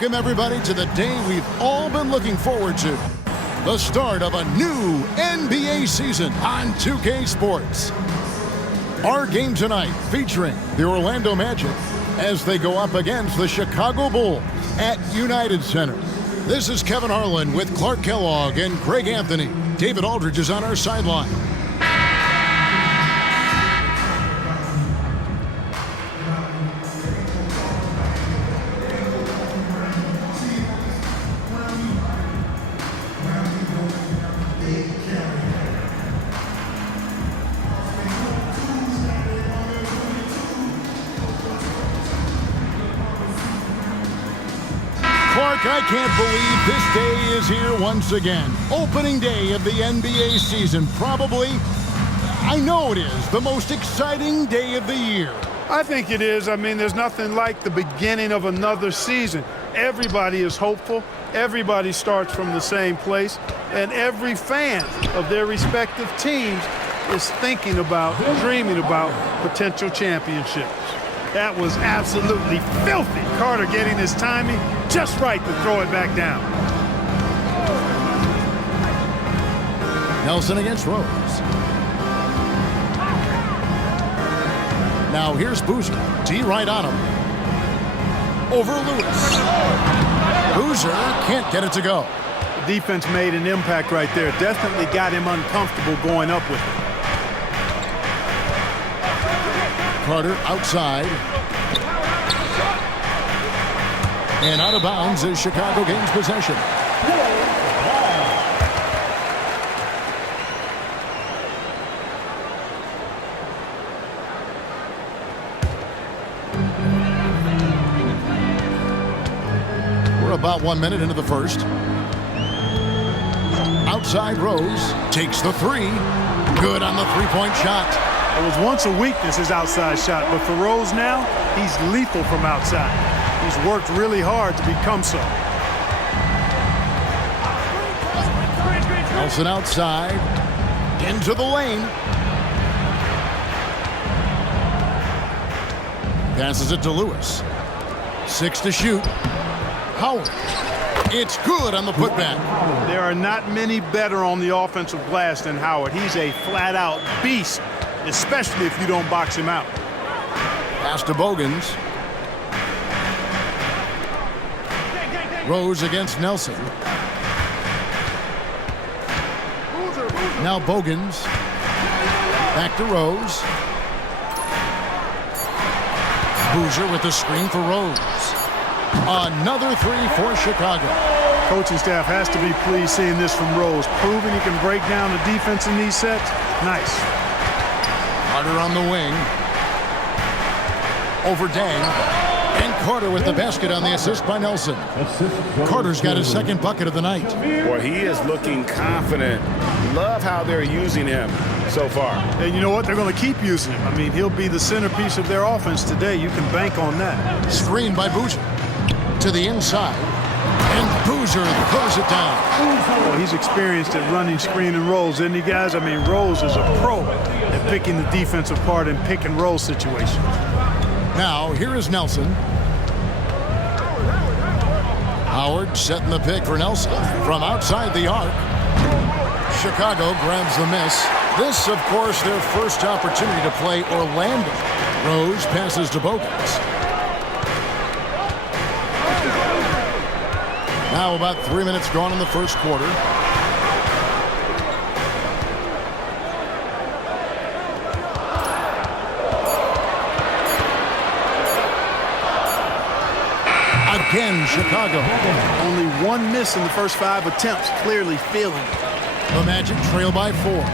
Welcome, everybody, to the day we've all been looking forward to. The start of a new NBA season on 2K Sports. Our game tonight featuring the Orlando Magic as they go up against the Chicago Bulls at United Center. This is Kevin Harlan with Clark Kellogg and Greg Anthony. David Aldridge is on our sideline. Clark, I can't believe this day is here once again. Opening day of the NBA season. Probably, I know it is, the most exciting day of the year. I think it is. I mean, there's nothing like the beginning of another season. Everybody is hopeful. Everybody starts from the same place. And every fan of their respective teams is thinking about, dreaming about potential championships. That was absolutely filthy. Carter getting his timing just right to throw it back down. Nelson against Rose. Now here's Boozer. D right on him. Over Lewis. Boozer can't get it to go. The defense made an impact right there. Definitely got him uncomfortable going up with it. Carter outside. And out of bounds as Chicago gains possession. We're about 1 minute into the first. Outside Rose takes the three. Good on the three-point shot. It was once a weakness, his outside shot, but for Rose now, he's lethal from outside. He's worked really hard to become so. Nelson outside, into the lane. Passes it to Lewis. 6 to shoot. Howard. It's good on the putback. There are not many better on the offensive glass than Howard. He's a flat-out beast, especially if you don't box him out. Pass to Bogans. Rose against Nelson. Now Bogans. Back to Rose. Boozer with the screen for Rose. Another three for Chicago. Coaching staff has to be pleased seeing this from Rose. Proving he can break down the defense in these sets. Nice. Carter on the wing. Over Dang. And Carter with the basket on the assist by Nelson. Carter's got his second bucket of the night. Boy, he is looking confident. Love how they're using him so far. And you know what? They're going to keep using him. I mean, he'll be the centerpiece of their offense today. You can bank on that. Screen by Boozer. To the inside. And Boozer throws it down. Well, he's experienced at running screen and rolls, isn't he, guys? I mean, Rose is a pro at picking the defense apart in pick and roll situations. Now, here is Nelson. Howard setting the pick for Nelson from outside the arc. Chicago grabs the miss. This, of course, their first opportunity to play Orlando. Rose passes to Bogans. Now about 3 minutes gone in the first quarter. Again, Chicago. Only one miss in the first 5 attempts. Clearly feeling it. The Magic trail by 4.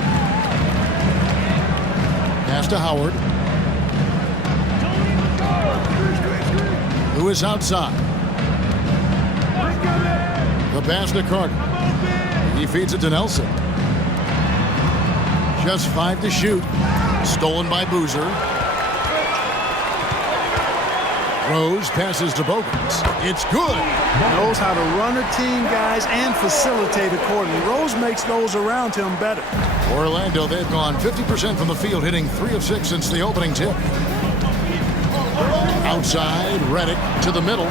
Pass to Howard. Lewis outside. The pass to Carter. He feeds it to Nelson. Just 5 to shoot. Stolen by Boozer. Rose passes to Bogans. It's good. Knows how to run a team, guys, and facilitate accordingly. Rose makes those around him better. Orlando, they've gone 50% from the field, hitting 3 of 6 since the opening tip. Outside, Redick to the middle.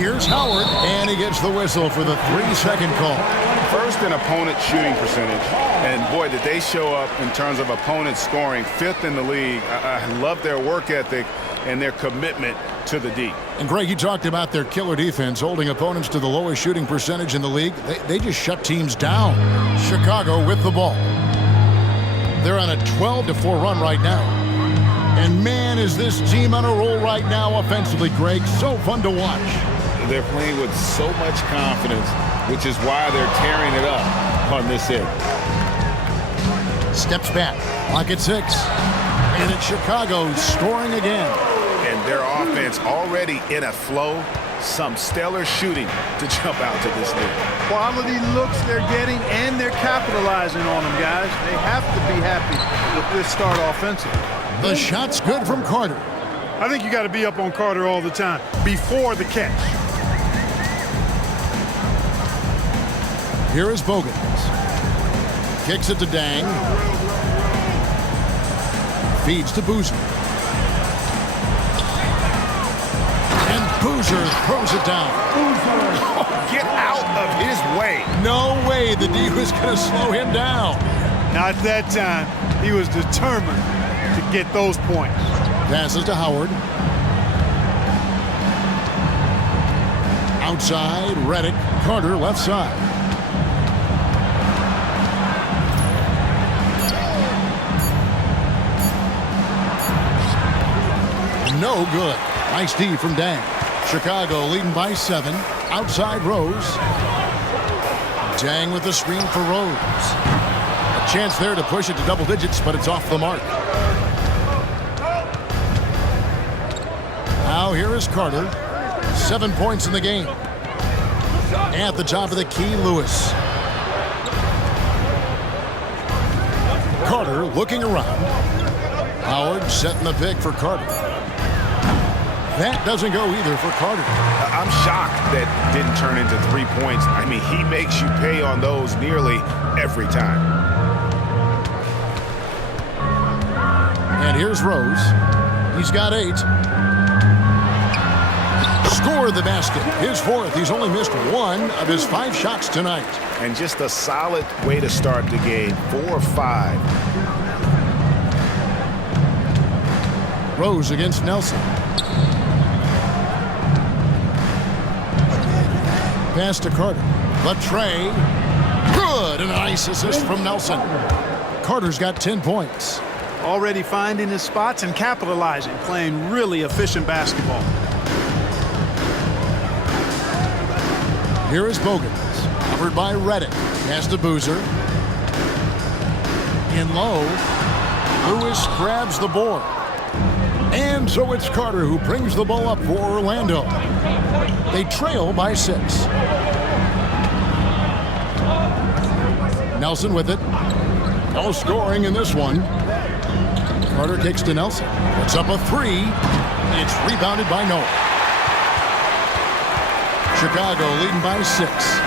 Here's Howard, and he gets the whistle for the 3-second call. First in opponent shooting percentage, and boy, did they show up in terms of opponent scoring. 5th in the league. I love their work ethic and their commitment to the D. And Greg, you talked about their killer defense, holding opponents to the lowest shooting percentage in the league. They just shut teams down. Chicago with the ball. They're on a 12-4 run right now. And man, is this team on a roll right now offensively, Greg. So fun to watch. They're playing with so much confidence, which is why they're tearing it up on this end. Steps back, clock at 6. And it's Chicago scoring again. And their offense already in a flow. Some stellar shooting to jump out to this league. Quality looks they're getting, and they're capitalizing on them, guys. They have to be happy with this start offensively. The shot's good from Carter. I think you got to be up on Carter all the time before the catch. Here is Bogans. Kicks it to Dang. Feeds to Boozer. And Boozer throws it down. Get out of his way. No way the D was going to slow him down. Not that time. He was determined to get those points. Passes to Howard. Outside, Reddick. Carter left side. No good. Nice D from Dang. Chicago leading by 7. Outside Rose. Dang with the screen for Rose. A chance there to push it to double digits, but it's off the mark. Now here is Carter. 7 points in the game. At the top of the key, Lewis. Carter looking around. Howard setting the pick for Carter. That doesn't go either for Carter. I'm shocked that didn't turn into 3 points. I mean, he makes you pay on those nearly every time. And here's Rose. He's got 8. Scored the basket. His 4th. He's only missed 1 of his 5 shots tonight. And just a solid way to start the game. 4-5. Rose against Nelson. Pass to Carter. The tray. Good. And a nice assist from Nelson. Carter's got 10 points. Already finding his spots and capitalizing, playing really efficient basketball. Here is Bogans. Covered by Reddick. Pass to Boozer. In low. Lewis grabs the board. And so it's Carter who brings the ball up for Orlando. They trail by 6. Nelson with it. No scoring in this one. Carter kicks to Nelson. Puts up a 3. It's rebounded by Noah. Chicago leading by 6.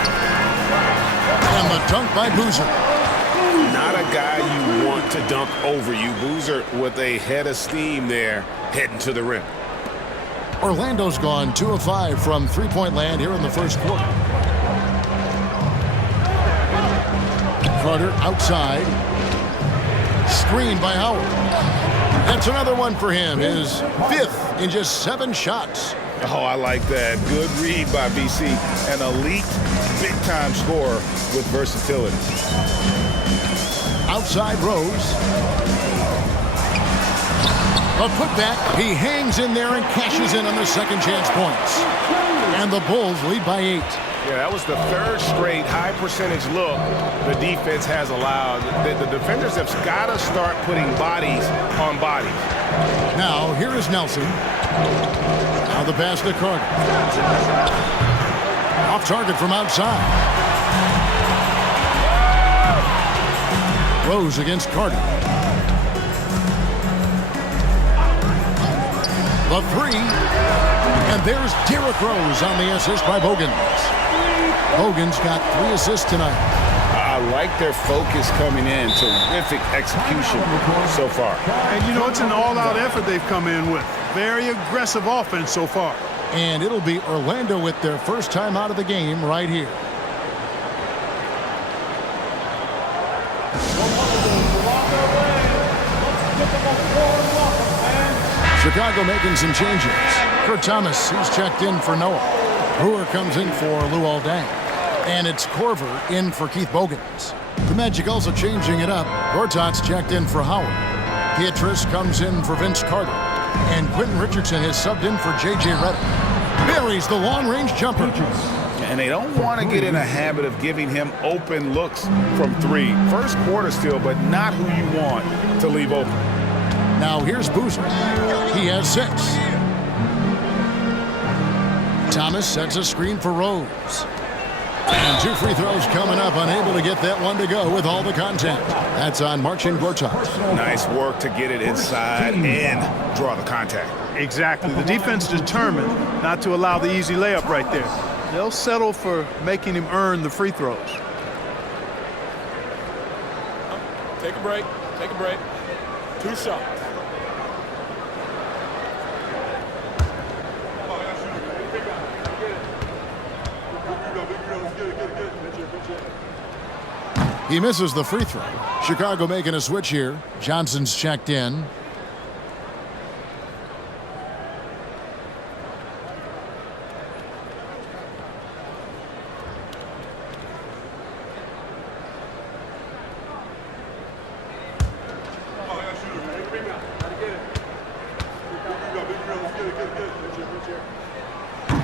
And the dunk by Boozer. Not a guy you want to dunk over you. Boozer with a head of steam there, heading to the rim. Orlando's gone 2 of 5 from three-point land here in the first quarter. Carter outside. Screened by Howard. That's another one for him. His 5th in just 7 shots. Oh, I like that. Good read by BC. An elite, big-time scorer with versatility. Outside Rose. A putback. He hangs in there and cashes in on the second chance points. And the Bulls lead by 8. Yeah, that was the 3rd straight high-percentage look the defense has allowed. The defenders have got to start putting bodies on bodies. Now, here is Nelson. Now the pass to Carter. Off target from outside. Rose against Carter. The 3. And there's Derrick Rose on the assist by Bogans. Bogans got 3 assists tonight. I like their focus coming in. Terrific execution so far. And, you know, it's an all-out effort they've come in with. Very aggressive offense so far. And it'll be Orlando with their first time out of the game right here. Chicago making some changes. Kurt Thomas, he's checked in for Noah. Brewer comes in for Luol Deng. And it's Corver in for Keith Bogans. The Magic also changing it up. Gortat's checked in for Howard. Pietrus comes in for Vince Carter. And Quentin Richardson is subbed in for J.J. Redick. Buries the long-range jumper. And they don't want to get in a habit of giving him open looks from three. First quarter still, but not who you want to leave open. Now here's Boozer. He has 6. Thomas sets a screen for Rose. And 2 free throws coming up, unable to get that one to go with all the contact. That's on Marcin Gortat. Nice work to get it inside and draw the contact. Exactly. The defense determined not to allow the easy layup right there. They'll settle for making him earn the free throws. Take a break. Take a break. 2 shots. He misses the free throw. Chicago making a switch here. Johnson's checked in.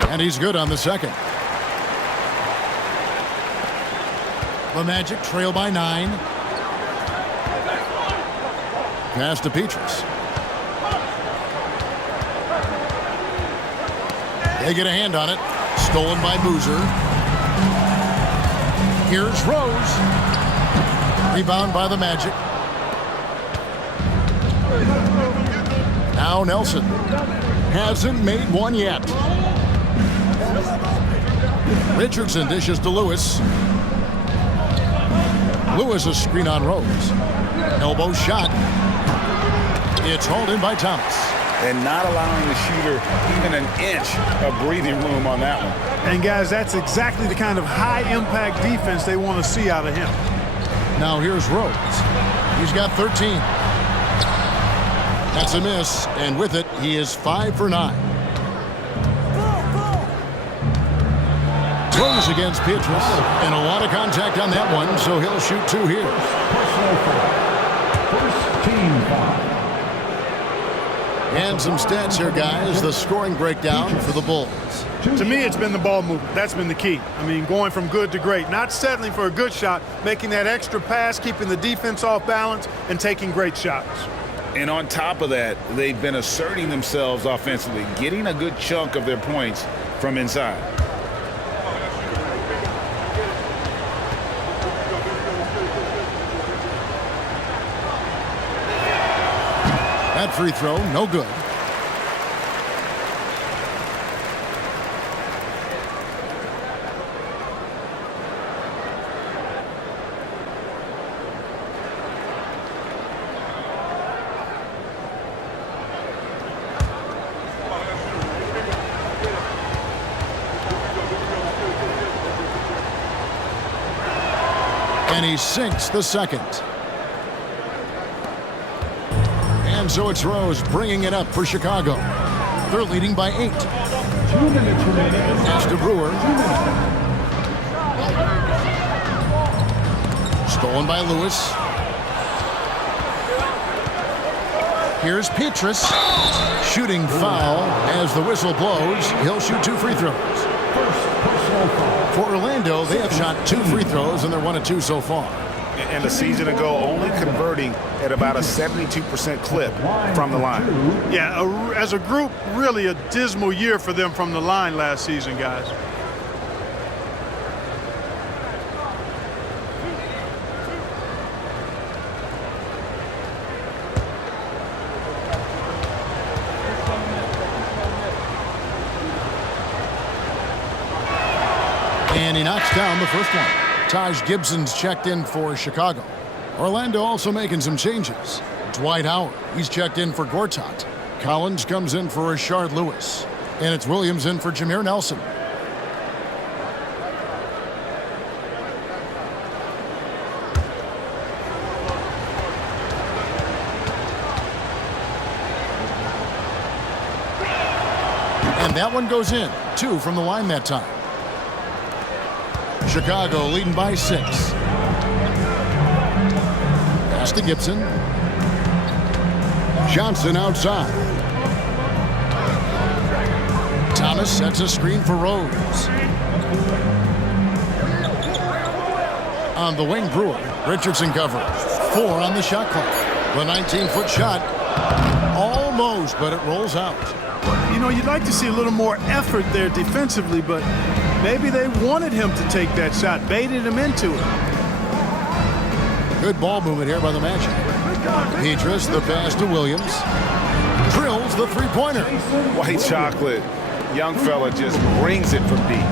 And he's good on the second. The Magic trail by 9. Pass to Pietrus. They get a hand on it. Stolen by Boozer. Here's Rose. Rebound by the Magic. Now Nelson. Hasn't made one yet. Richardson dishes to Lewis. Lewis a screen on Rose. Elbow shot. It's hauled in by Thomas. And not allowing the shooter even an inch of breathing room on that one. And guys, that's exactly the kind of high-impact defense they want to see out of him. Now here's Rose. He's got 13. That's a miss, and with it, he is 5 for 9. Rose against Pietrus, and a lot of contact on that one, so he'll shoot 2 here. And some stats here, guys. The scoring breakdown for the Bulls. To me, it's been the ball movement. That's been the key. I mean, going from good to great. Not settling for a good shot, making that extra pass, keeping the defense off balance, and taking great shots. And on top of that, they've been asserting themselves offensively, getting a good chunk of their points from inside. That free throw, no good. And he sinks the second. And so it's Rose bringing it up for Chicago. They're leading by 8. 2 minutes remaining. Pass to Brewer. Stolen by Lewis. Here's Pietrus. Shooting foul as the whistle blows. He'll shoot 2 free throws. For Orlando, they have shot 2 free throws, and they're 1 of 2 so far. And a season ago, only converting at about a 72% clip from the line. Yeah, as a group, really a dismal year for them from the line last season, guys. And he knocks down the first one. Taj Gibson's checked in for Chicago. Orlando also making some changes. Dwight Howard, he's checked in for Gortat. Collins comes in for Rashard Lewis. And it's Williams in for Jameer Nelson. And that one goes in. 2 from the line that time. Chicago leading by 6. Pass to Gibson. Johnson outside. Thomas sets a screen for Rose. On the wing, Brewer. Richardson covers. 4 on the shot clock. The 19-foot shot. Almost, but it rolls out. You know, you'd like to see a little more effort there defensively, but maybe they wanted him to take that shot, baited him into it. Good ball movement here by the Magic. Petrus, the pass to Williams. Drills the three-pointer. White chocolate. Young fella just brings it from deep.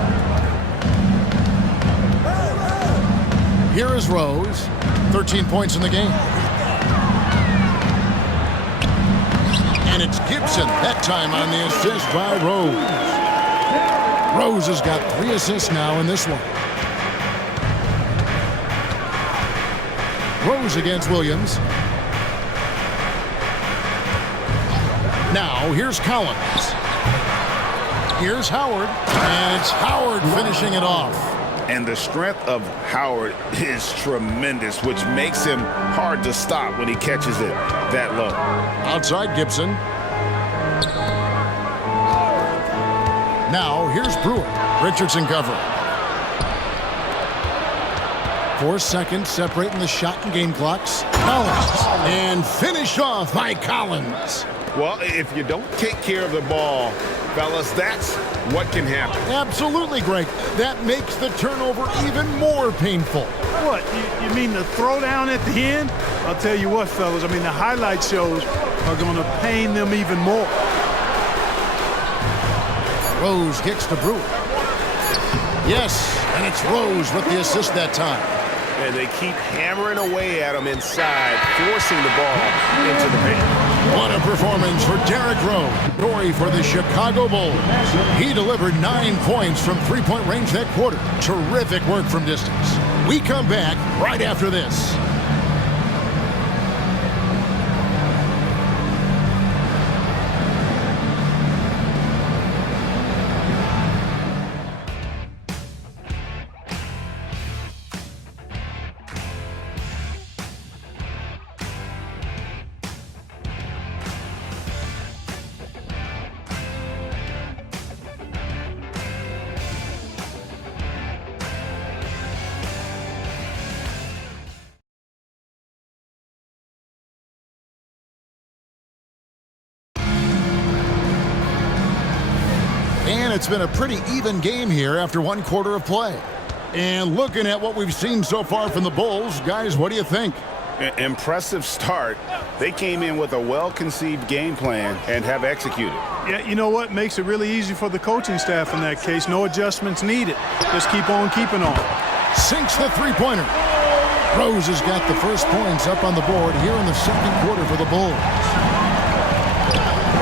Here is Rose. 13 points in the game. And it's Gibson, that time on the assist by Rose. Rose has got 3 assists now in this one. Rose against Williams. Now, here's Collins. Here's Howard. And it's Howard finishing it off. And the strength of Howard is tremendous, which makes him hard to stop when he catches it that low. Outside Gibson. Now, here's Brewer. Richardson covering. 4 seconds separating the shot and game clocks. Collins. And finished off by Collins. Well, if you don't take care of the ball, fellas, that's what can happen. Absolutely, Greg. That makes the turnover even more painful. What, you mean the throwdown at the end? I'll tell you what, fellas, I mean, the highlight shows are going to pain them even more. Rose kicks to Brewer. Yes, and it's Rose with the assist that time. And they keep hammering away at him inside, forcing the ball into the paint. What a performance for Derrick Rose. Story for the Chicago Bulls. He delivered 9 points from three-point range that quarter. Terrific work from distance. We come back right after this. And it's been a pretty even game here after 1 quarter of play. And looking at what we've seen so far from the Bulls, guys, what do you think? Impressive start. They came in with a well-conceived game plan and have executed. Yeah, you know what? Makes it really easy for the coaching staff in that case. No adjustments needed. Just keep on keeping on. Sinks the three-pointer. Rose has got the first points up on the board here in the second quarter for the Bulls.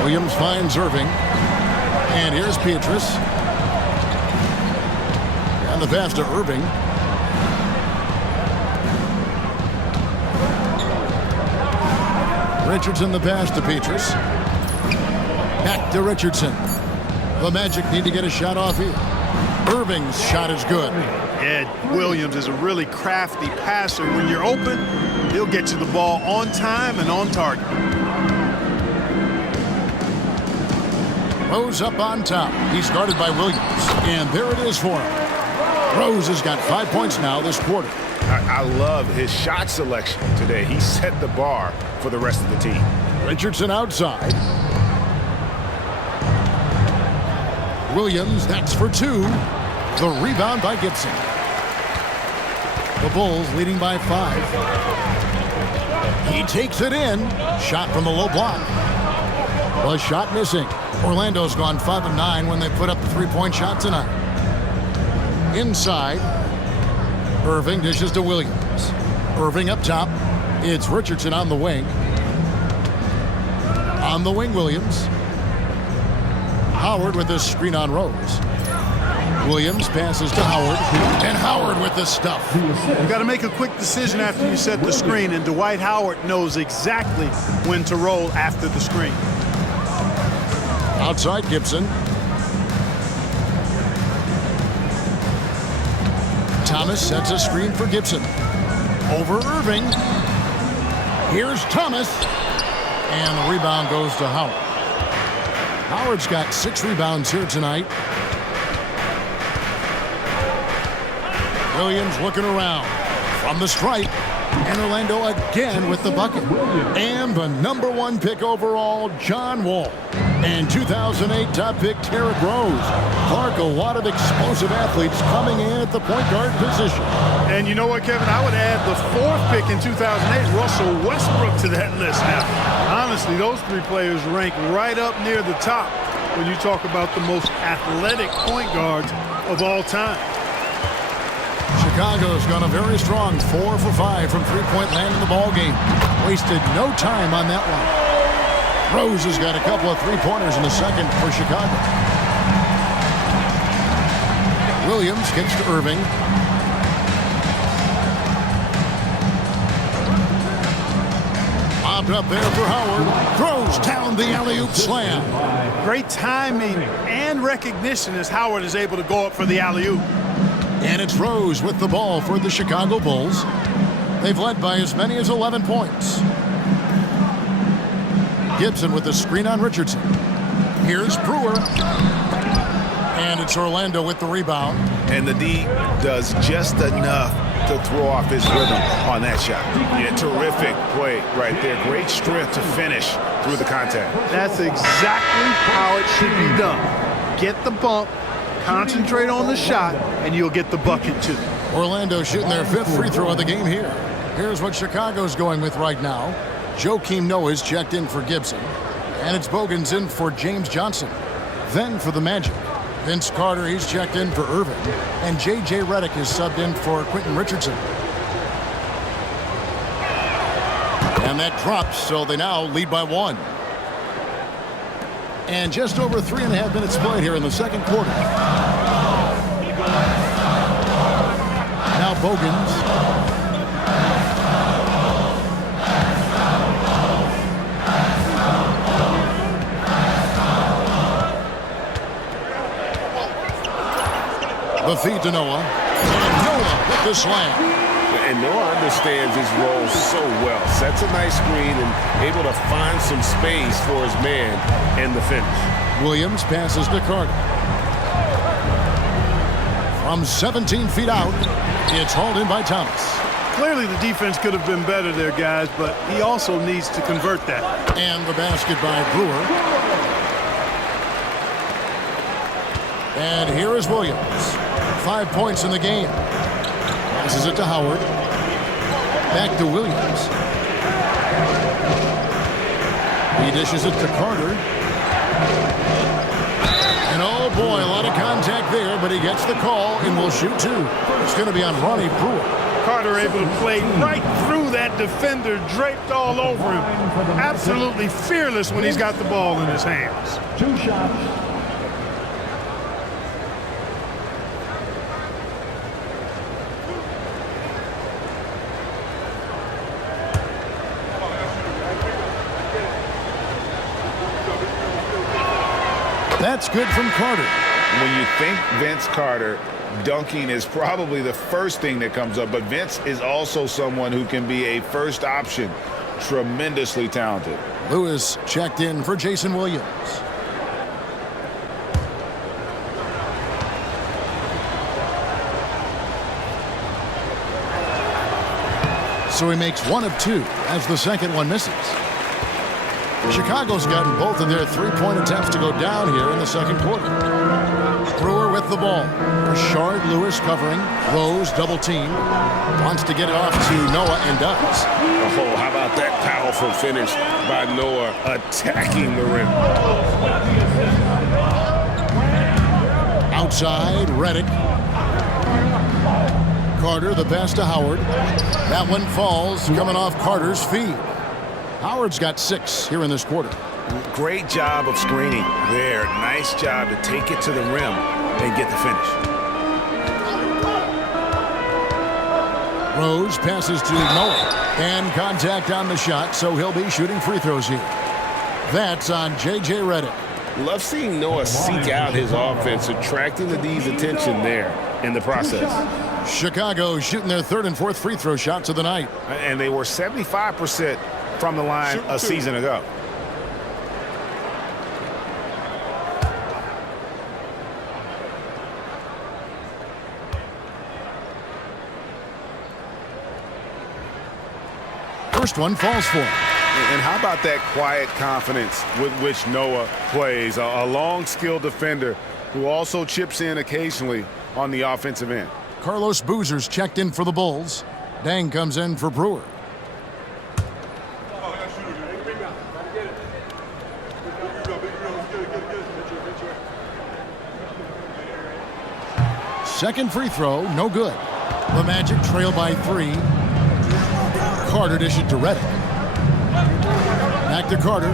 Williams finds Irving. And here's Petrus. And the pass to Irving. Richardson the pass to Petrus. Back to Richardson. The Magic need to get a shot off here. Irving's shot is good. Ed Williams is a really crafty passer. When you're open, he'll get you the ball on time and on target. Rose up on top. He's guarded by Williams. And there it is for him. Rose has got 5 points now this quarter. I love his shot selection today. He set the bar for the rest of the team. Richardson outside. Williams, that's for 2. The rebound by Gibson. The Bulls leading by 5. He takes it in. Shot from the low block. The shot missing. Orlando's gone 5 of 9 when they put up the three-point shot tonight. Inside. Irving dishes to Williams. Irving up top. It's Richardson on the wing. On the wing, Williams. Howard with the screen on Rose. Williams passes to Howard, and Howard with the stuff. You got to make a quick decision after you set the screen, and Dwight Howard knows exactly when to roll after the screen. Outside Gibson. Thomas sets a screen for Gibson. Over Irving. Here's Thomas. And the rebound goes to Howard. Howard's got 6 rebounds here tonight. Williams looking around from the stripe. And Orlando again with the bucket. And the #1 pick overall, John Wall. And 2008 top pick, Derrick Rose. Clark, a lot of explosive athletes coming in at the point guard position. And you know what, Kevin? I would add the 4th pick in 2008, Russell Westbrook, to that list now. Honestly, those 3 players rank right up near the top when you talk about the most athletic point guards of all time. Chicago's gone a very strong 4 for 5 from three-point land in the ball game. Wasted no time on that one. Rose has got a couple of three-pointers in the second for Chicago. Williams kicks to Irving. Bobbed up there for Howard. Throws down the alley-oop slam. Great timing and recognition as Howard is able to go up for the alley-oop. And it's Rose with the ball for the Chicago Bulls. They've led by as many as 11 points. Gibson with the screen on Richardson. Here's Brewer. And it's Orlando with the rebound. And the D does just enough to throw off his rhythm on that shot. Yeah, terrific play right there. Great strength to finish through the contact. That's exactly how it should be done. Get the bump, concentrate on the shot, and you'll get the bucket too. Orlando shooting their 5th free throw of the game here. Here's what Chicago's going with right now. Joakim Noah's checked in for Gibson. And it's Bogan's in for James Johnson. Then for the Magic, Vince Carter, he's checked in for Irving. And J.J. Redick is subbed in for Quentin Richardson. And that drops, so they now lead by 1. And just over 3.5 minutes played here in the second quarter. Now Bogans. The feed to Noah. And Noah with the slam. And Noah understands his role so well. Sets a nice screen and able to find some space for his man in the finish. Williams passes to Carter. From 17 feet out, it's hauled in by Thomas. Clearly the defense could have been better there, guys, but he also needs to convert that. And the basket by Brewer. And here is Williams. 5 points in the game. Passes it to Howard. Back to Williams. He dishes it to Carter. And oh boy, a lot of contact there, but he gets the call and will shoot 2. It's going to be on Ronnie Brewer. Carter able to play right through that defender, draped all over him. Absolutely fearless when he's got the ball in his hands. 2 shots. That's good from Carter. When you think Vince Carter, dunking is probably the first thing that comes up, but Vince is also someone who can be a first option. Tremendously talented. Lewis checked in for Jason Williams. So he makes 1 of 2 as the second one misses. Chicago's gotten both of their three-point attempts to go down here in the second quarter. Brewer with the ball. Rashard Lewis covering. Rose double team. Wants to get it off to Noah and does. Oh, how about that powerful finish by Noah attacking the rim. Outside, Redick. Carter, the pass to Howard. That one falls, coming off Carter's feed. Howard's got 6 here in this quarter. Great job of screening there. Nice job to take it to the rim and get the finish. Rose passes to Noah. And contact on the shot, so he'll be shooting free throws here. That's on J.J. Redick. Love seeing Noah seek out his offense, attracting the D's attention there in the process. Chicago shooting their third and fourth free throw shots of the night. And they were 75% from the line a season ago. First one falls for him. And how about that quiet confidence with which Noah plays? A long, skilled defender who also chips in occasionally on the offensive end. Carlos Boozer's checked in for the Bulls. Dang comes in for Brewer. Second free throw, no good. The Magic trail by 3. Carter dished it to Redick. Back to Carter.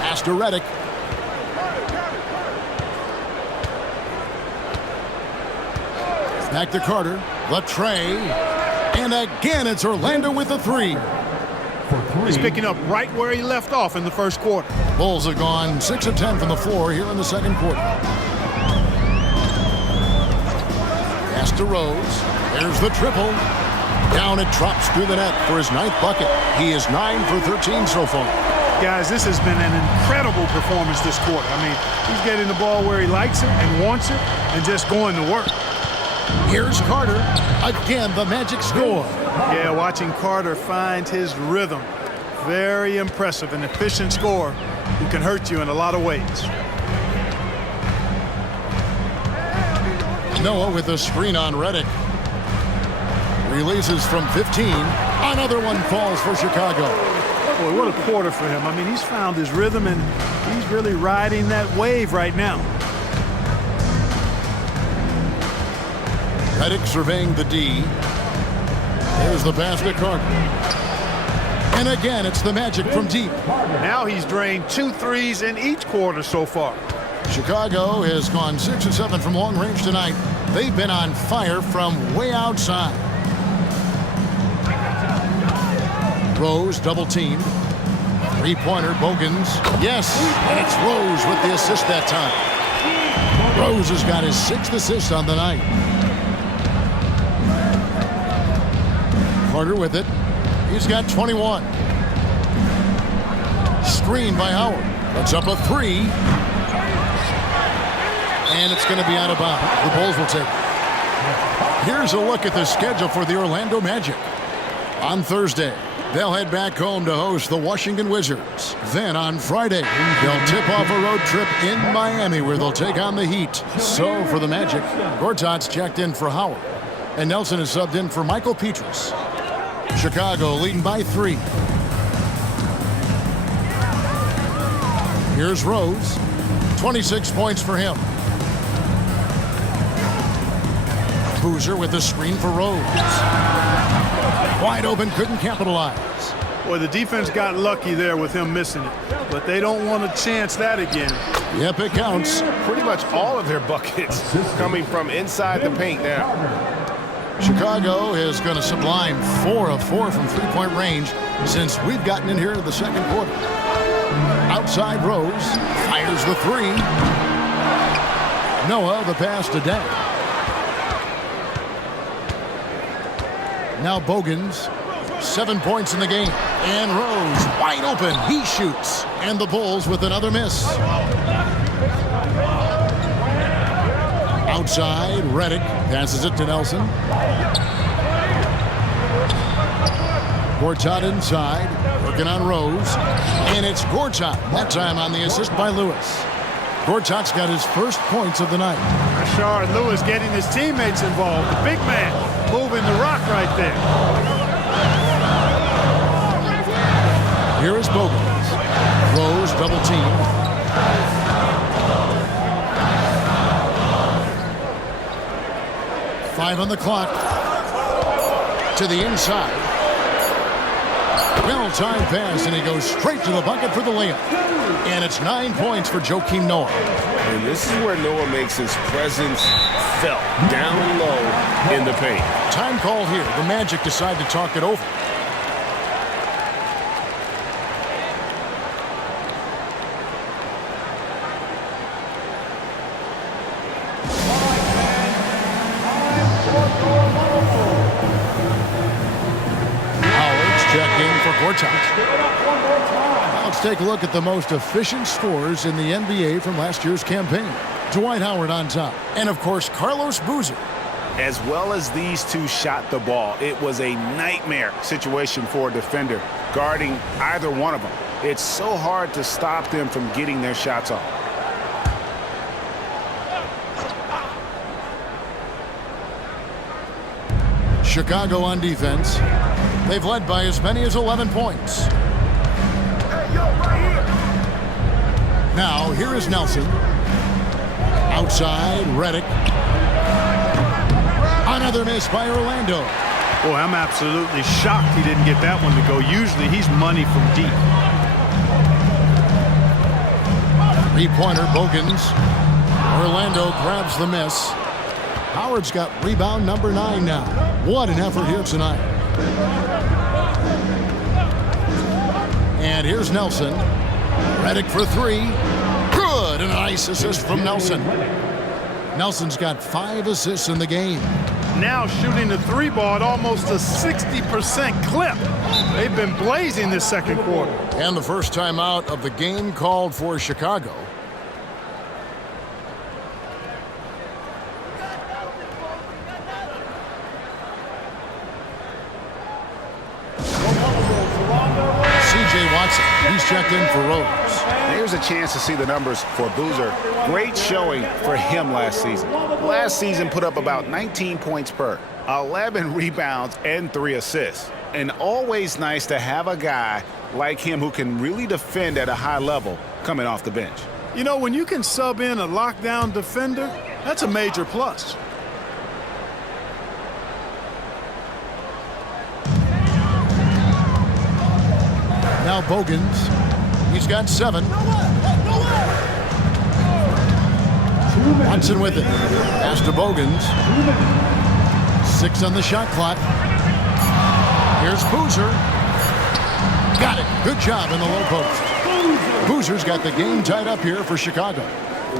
Pass to Redick. Back to Carter. The tray. And again, it's Orlando with the 3. He's picking up right where he left off in the first quarter. Bulls have gone 6 of 10 from the floor here in the second quarter. Pass to Rose. There's the triple. Down it drops through the net for his 9th bucket. He is 9 for 13 so far. Guys, this has been an incredible performance this quarter. I mean, he's getting the ball where he likes it and wants it and just going to work. Here's Carter. Again, the Magic score. Yeah, watching Carter find his rhythm. Very impressive, an efficient scorer who can hurt you in a lot of ways. Noah with a screen on Redick. Releases from 15. Another one falls for Chicago. Boy, what a quarter for him. I mean, he's found his rhythm, and he's really riding that wave right now. Redick surveying the D. There's the pass to Carter. And again, it's the Magic from deep. Now he's drained 2 threes in each quarter so far. Chicago has gone 6 of 7 from long range tonight. They've been on fire from way outside. Rose double teamed. 3-pointer, Bogans. Yes, and it's Rose with the assist that time. Rose has got his 6th assist on the night. Carter with it. He's got 21. Screen by Howard. Puts up a 3. And it's going to be out of bounds. The Bulls will take it. Here's a look at the schedule for the Orlando Magic. On Thursday, they'll head back home to host the Washington Wizards. Then on Friday, they'll tip off a road trip in Miami where they'll take on the Heat. So for the Magic, Gortat's checked in for Howard. And Nelson is subbed in for Michael Petrus. Chicago leading by 3. Here's Rose. 26 points for him. Boozer with the screen for Rose. Wide open, couldn't capitalize. Boy, the defense got lucky there with him missing it, but they don't want to chance that again. Yep, it counts. Pretty much all of their buckets coming from inside the paint now. Chicago is going to sublime 4 of 4 from 3-point range since we've gotten in here to the second quarter. Outside Rose, fires the 3. Noah, the pass to Deng. Now Bogans, 7 points in the game. And Rose, wide open, he shoots. And the Bulls with another miss. Outside, Redick passes it to Nelson. Gortat inside, working on Rose. And it's Gortat, that time on the assist by Lewis. Gortat's got his first points of the night. Rashard Lewis getting his teammates involved. The big man moving the rock right there. Here is Bogans. Rose double team. Five on the clock. To the inside. Well-timed pass, and he goes straight to the bucket for the layup. And it's 9 points for Joakim Noah. And this is where Noah makes his presence felt, down low in the paint. Time called here. The Magic decide to talk it over. Now let's take a look at the most efficient scorers in the NBA from last year's campaign. Dwight Howard on top. And, of course, Carlos Boozer. As well as these two shot the ball, it was a nightmare situation for a defender guarding either one of them. It's so hard to stop them from getting their shots off. Chicago on defense. They've led by as many as 11 points. Now, here is Nelson. Outside, Redick. Another miss by Orlando. Boy, I'm absolutely shocked he didn't get that one to go. Usually he's money from deep. Three-pointer, Bogans. Orlando grabs the miss. Howard's got rebound number 9 now. What an effort here tonight. And here's Nelson. Redick for 3. Good, and a nice assist from Nelson. Nelson's got 5 assists in the game. Now shooting the 3 ball at almost a 60% clip. They've been blazing this second quarter. And the first time out of the game called for Chicago. Watson. He's checked in for Rose. There's a chance to see the numbers for Boozer. Great showing for him last season. Last season put up about 19 points per, 11 rebounds, and 3 assists. And always nice to have a guy like him who can really defend at a high level coming off the bench. You know, when you can sub in a lockdown defender, that's a major plus. Now Bogans. He's got 7. Watson with it. Pass to Bogans. 6 on the shot clock. Here's Boozer. Got it. Good job in the low post. Boozer's got the game tied up here for Chicago.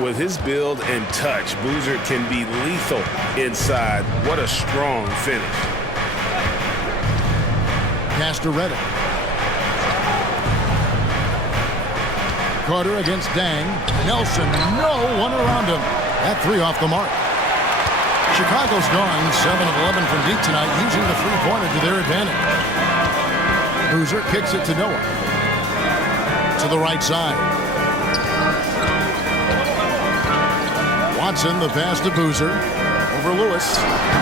With his build and touch, Boozer can be lethal inside. What a strong finish. Pass to Redick. Carter against Dang. Nelson, no one around him. That 3 off the mark. Chicago's gone 7 of 11 from deep tonight, using the 3-pointer to their advantage. Boozer kicks it to Noah. To the right side. Watson, the pass to Boozer. Over Lewis.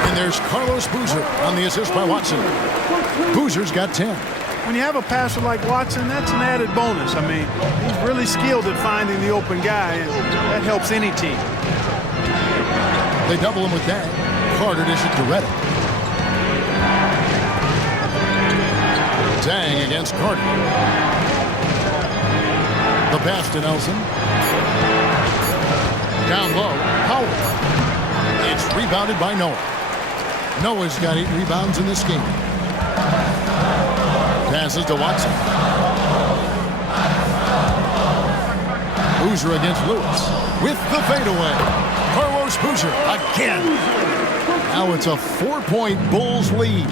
And there's Carlos Boozer on the assist by Watson. Boozer's got 10. When you have a passer like Watson, that's an added bonus. I mean, he's really skilled at finding the open guy, and that helps any team. They double him with Dang. Carter dishes it to Redick. Dang against Carter. The pass to Nelson. Down low, Howard. It's rebounded by Noah. Noah's got 8 rebounds in this game. Passes to Watson. Boozer against Lewis with the fadeaway. Carlos Boozer again. Now it's a 4-point Bulls lead.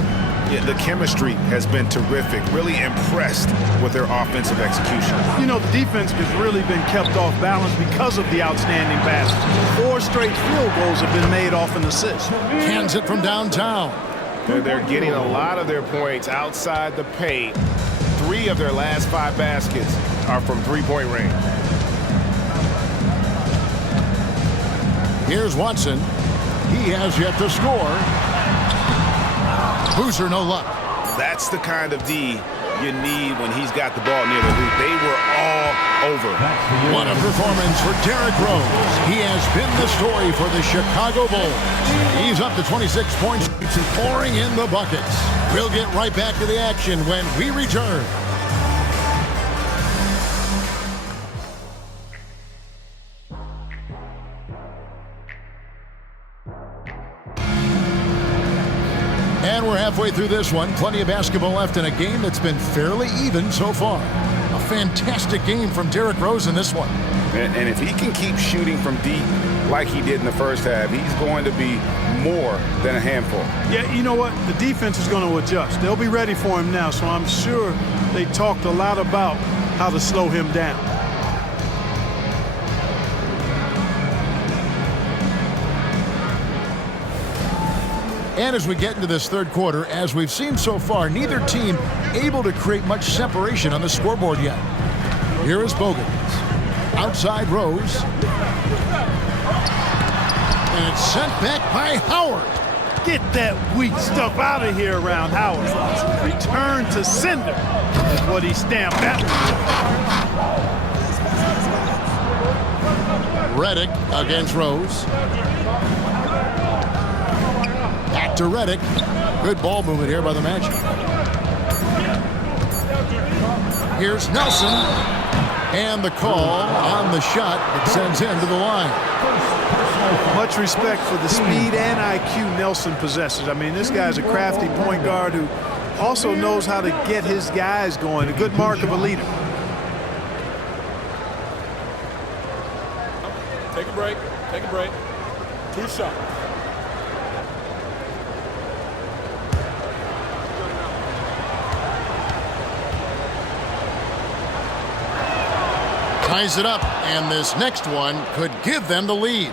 Yeah, the chemistry has been terrific. Really impressed with their offensive execution. You know, the defense has really been kept off balance because of the outstanding passes. 4 straight field goals have been made off an assist. Hands it from downtown. They're getting a lot of their points outside the paint. 3 of their last 5 baskets are from 3-point range. Here's Watson. He has yet to score. Boozer, no luck. That's the kind of D you need when he's got the ball near the hoop. They were all over. What a performance for Derrick Rose. He has been the story for the Chicago Bulls. He's up to 26 points and pouring in the buckets. We'll get right back to the action when we return. And we're halfway through this one. Plenty of basketball left in a game that's been fairly even so far. A fantastic game from Derrick Rose in this one. And if he can keep shooting from deep like he did in the first half, he's going to be more than a handful. Yeah, you know what? The defense is going to adjust. They'll be ready for him now, so I'm sure they talked a lot about how to slow him down. And as we get into this third quarter, as we've seen so far, neither team able to create much separation on the scoreboard yet. Here is Bogans. Outside Rose. And it's sent back by Howard. Get that weak stuff out of here around Howard. Return to sender is what he stamped that one. Redick against Rose. Back to Redick. Good ball movement here by the Magic. Here's Nelson. And the call on the shot that sends him to the line. Much respect for the speed and IQ Nelson possesses. I mean, this guy's a crafty point guard who also knows how to get his guys going. A good mark of a leader. Take a break. Take a break. 2 shots. Ties it up, and this next one could give them the lead.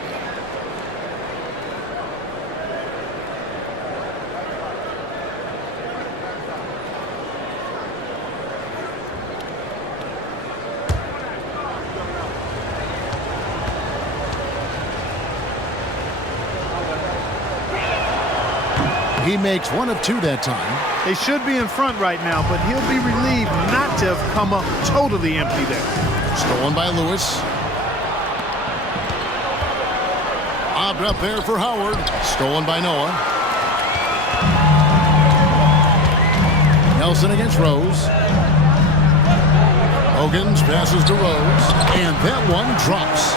He makes 1 of 2 that time. They should be in front right now, but he'll be relieved not to have come up totally empty there. Stolen by Lewis. Lobbed up there for Howard. Stolen by Noah. Nelson against Rose. Bogans passes to Rose. And that one drops.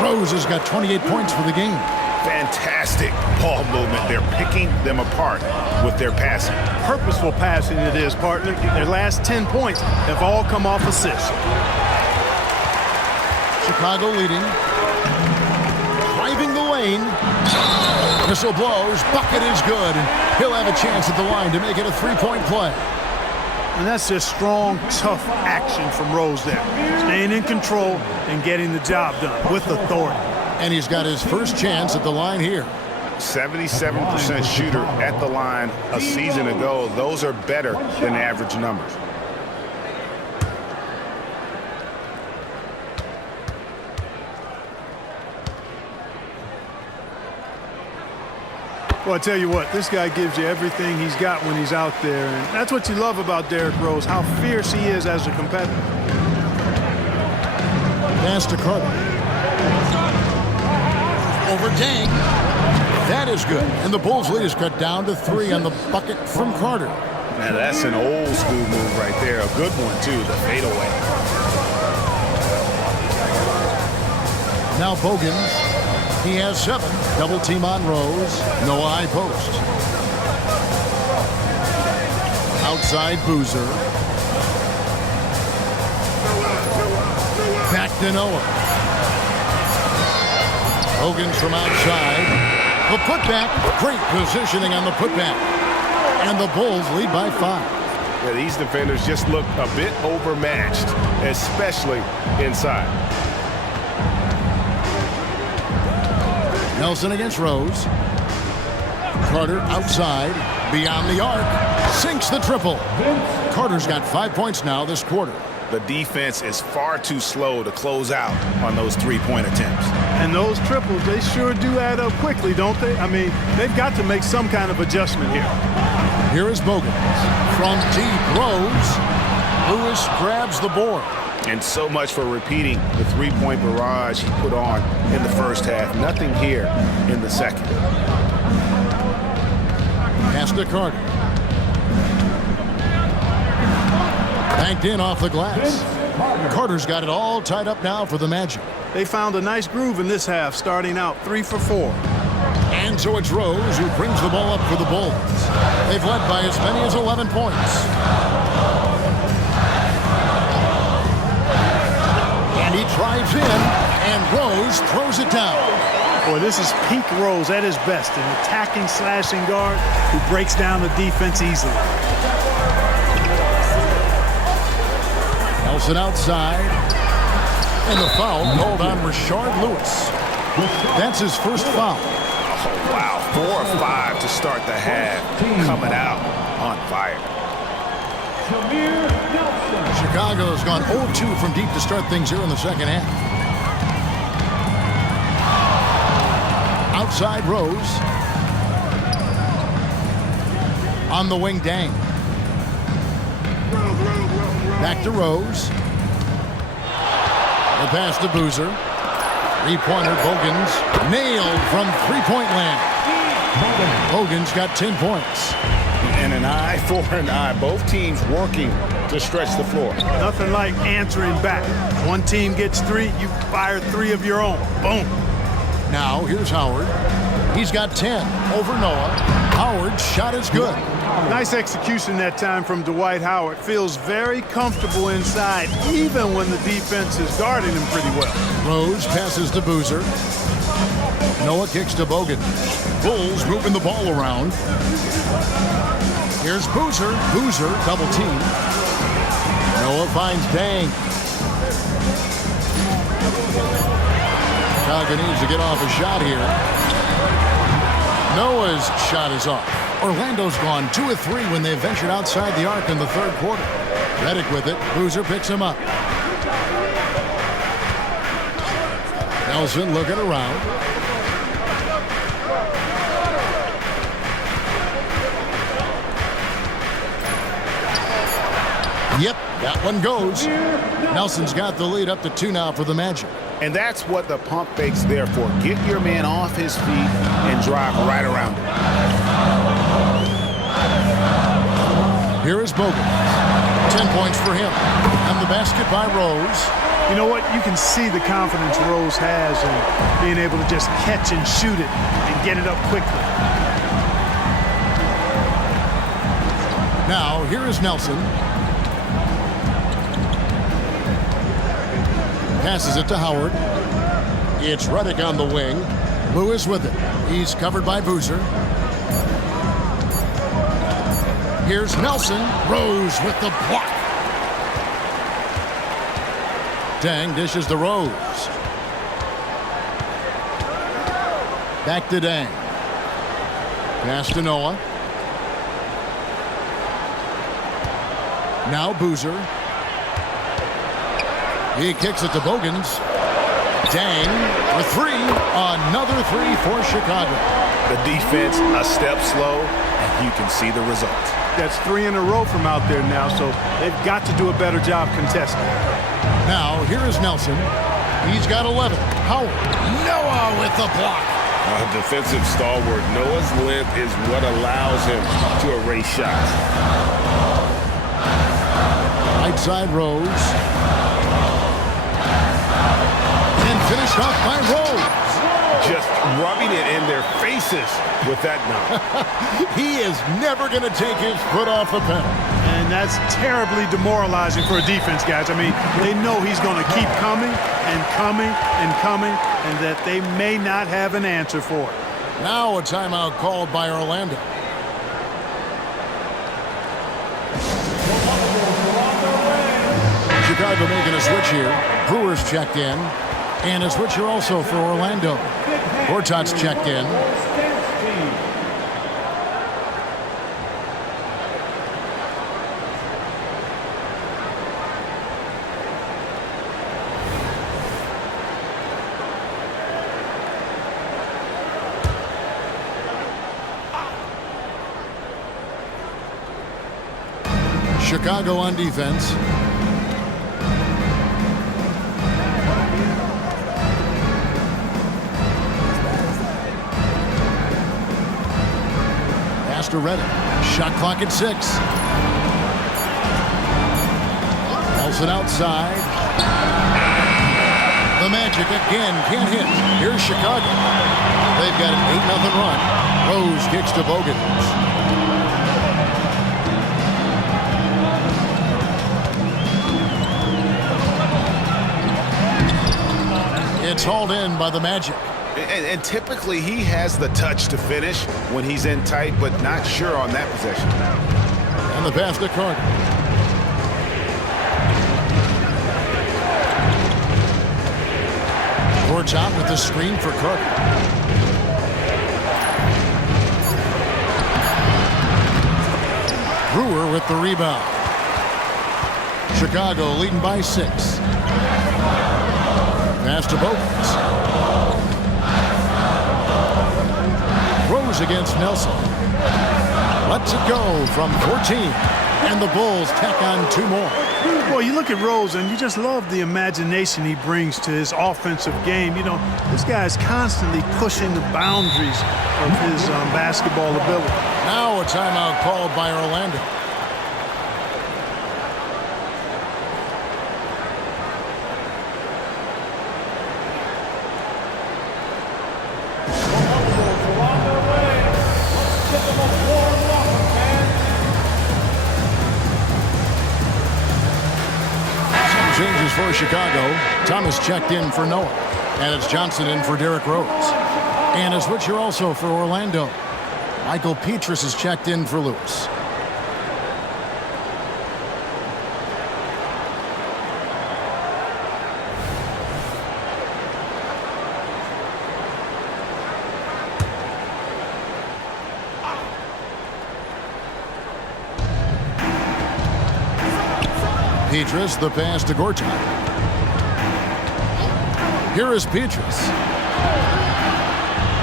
Rose has got 28 points for the game. Fantastic ball movement. They're picking them apart with their passing. Purposeful passing it is, partner. Their last 10 points have all come off assists. Chicago leading. Driving the lane. Whistle blows. Bucket is good. And he'll have a chance at the line to make it a 3-point play. And that's just strong, tough action from Rose there. Staying in control and getting the job done with authority. And he's got his first chance at the line here. 77% shooter at the line a season ago. Those are better than average numbers. Well, I tell you what, this guy gives you everything he's got when he's out there. And that's what you love about Derrick Rose, how fierce he is as a competitor. Pass to Carter. Over Dang. That is good. And the Bulls' lead is cut down to 3 on the bucket from Carter. Now that's an old school move right there. A good one, too, the fadeaway. Now Bogans. He has 7. Double team on Rose. Noah high post. Outside Boozer. Back to Noah. Bogans from outside. The putback. Great positioning on the putback. And the Bulls lead by 5. Yeah, these defenders just look a bit overmatched, especially inside. Nelson against Rose. Carter outside. Beyond the arc. Sinks the triple. Carter's got 5 points now this quarter. The defense is far too slow to close out on those 3-point attempts. And those triples, they sure do add up quickly, don't they? I mean, they've got to make some kind of adjustment here. Here is Bogans. From deep, Rose. Lewis grabs the board. And so much for repeating the three-point barrage he put on in the first half. Nothing here in the second. Pass to Carter. Banked in off the glass. Carter's got it all tied up now for the Magic. They found a nice groove in this half, starting out 3 for 4. And so it's Rose who brings the ball up for the Bulls. They've led by as many as 11 points. And he drives in, and Rose throws it down. Boy, this is peak Rose at his best, an attacking, slashing guard who breaks down the defense easily. Nelson outside. And the foul called on Rashard Lewis. That's his first foul. Oh, wow. 4 or 5 to start the half. Coming out on fire. Chicago's gone 0-2 from deep to start things here in the second half. Outside Rose. On the wing, Dang. Back to Rose. The pass to Boozer. Three-pointer, Bogans. Nailed from three-point land. Bogans got 10 points. And an eye for an eye. Both teams working to stretch the floor. Nothing like answering back. One team gets 3, you fire 3 of your own. Boom. Now, here's Howard. He's got 10 over Noah. Howard's shot is good. Nice execution that time from Dwight Howard. Feels very comfortable inside, even when the defense is guarding him pretty well. Rose passes to Boozer. Noah kicks to Bogan. Bulls moving the ball around. Here's Boozer. Boozer double team. Noah finds Dang. Chicago needs to get off a shot here. Noah's shot is off. Orlando's gone 2 of 3 when they ventured outside the arc in the third quarter. Redick with it. Boozer picks him up. Nelson looking around. Yep, that one goes. Nelson's got the lead up to 2 now for the Magic. And that's what the pump fake's there for. Get your man off his feet and drive right around him. Here is Bogan. 10 points for him. And the basket by Rose. You know what? You can see the confidence Rose has in being able to just catch and shoot it and get it up quickly. Now, here is Nelson. Passes it to Howard. It's Redick on the wing. Lewis with it. He's covered by Boozer. Here's Nelson. Rose with the block. Dang dishes to Rose. Back to Dang. Pass to Noah. Now Boozer. He kicks it to Bogans. Dang for 3. Another 3 for Chicago. The defense a step slow, and you can see the results. That's 3 in a row from out there now, so they've got to do a better job contesting. Now, here is Nelson. He's got 11. Howard. Noah with the block. A defensive stalwart. Noah's length is what allows him to erase shots. Right side Rose. And finished off by Rose. Just rubbing it in their faces with that knock. He is never going to take his foot off the pedal. And that's terribly demoralizing for a defense, guys. I mean, they know he's going to keep coming and coming and coming, and that they may not have an answer for it. Now a timeout called by Orlando. Chicago making a switch here. Brewers checked in. And a switch here also for Orlando. Gortat's checked in. Chicago on defense. pass to Reddick. Shot clock at 6. Nelson outside. The Magic again can't hit. Here's Chicago. They've got an 8-0 run. Rose kicks to Bogans. It's hauled in by the Magic. And typically he has the touch to finish when he's in tight, but not sure on that possession. And the pass to Carter. Gortat with the screen for Carter. Brewer with the rebound. Chicago leading by 6. Pass to Bogans. Rose against Nelson. Lets it go from 14. And the Bulls tack on 2 more. Well, you look at Rose, and you just love the imagination he brings to his offensive game. You know, this guy is constantly pushing the boundaries of his basketball ability. Now a timeout called by Orlando. Changes for Chicago. Thomas checked in for Noah. And it's Johnson in for Derrick Rose. And a switcher also for Orlando. Michael Petrus is checked in for Lewis. Petrus, the pass to Gortat. Here is Petrus.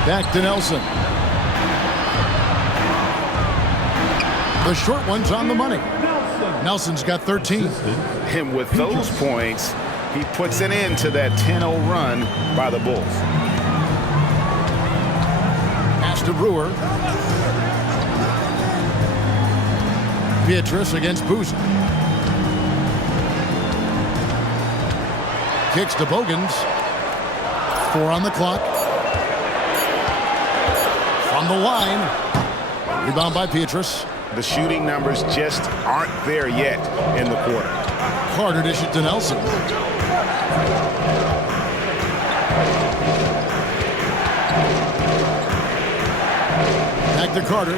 Back to Nelson. The short one's on the money. Nelson's got 13. And with those points, he puts an end to that 10-0 run by the Bulls. Pass to Brewer. Petrus against Boozer. Kicks to Bogans. 4 on the clock. From the line. Rebound by Petrus. The shooting numbers just aren't there yet in the quarter. Carter dishes it to Nelson. Back to Carter.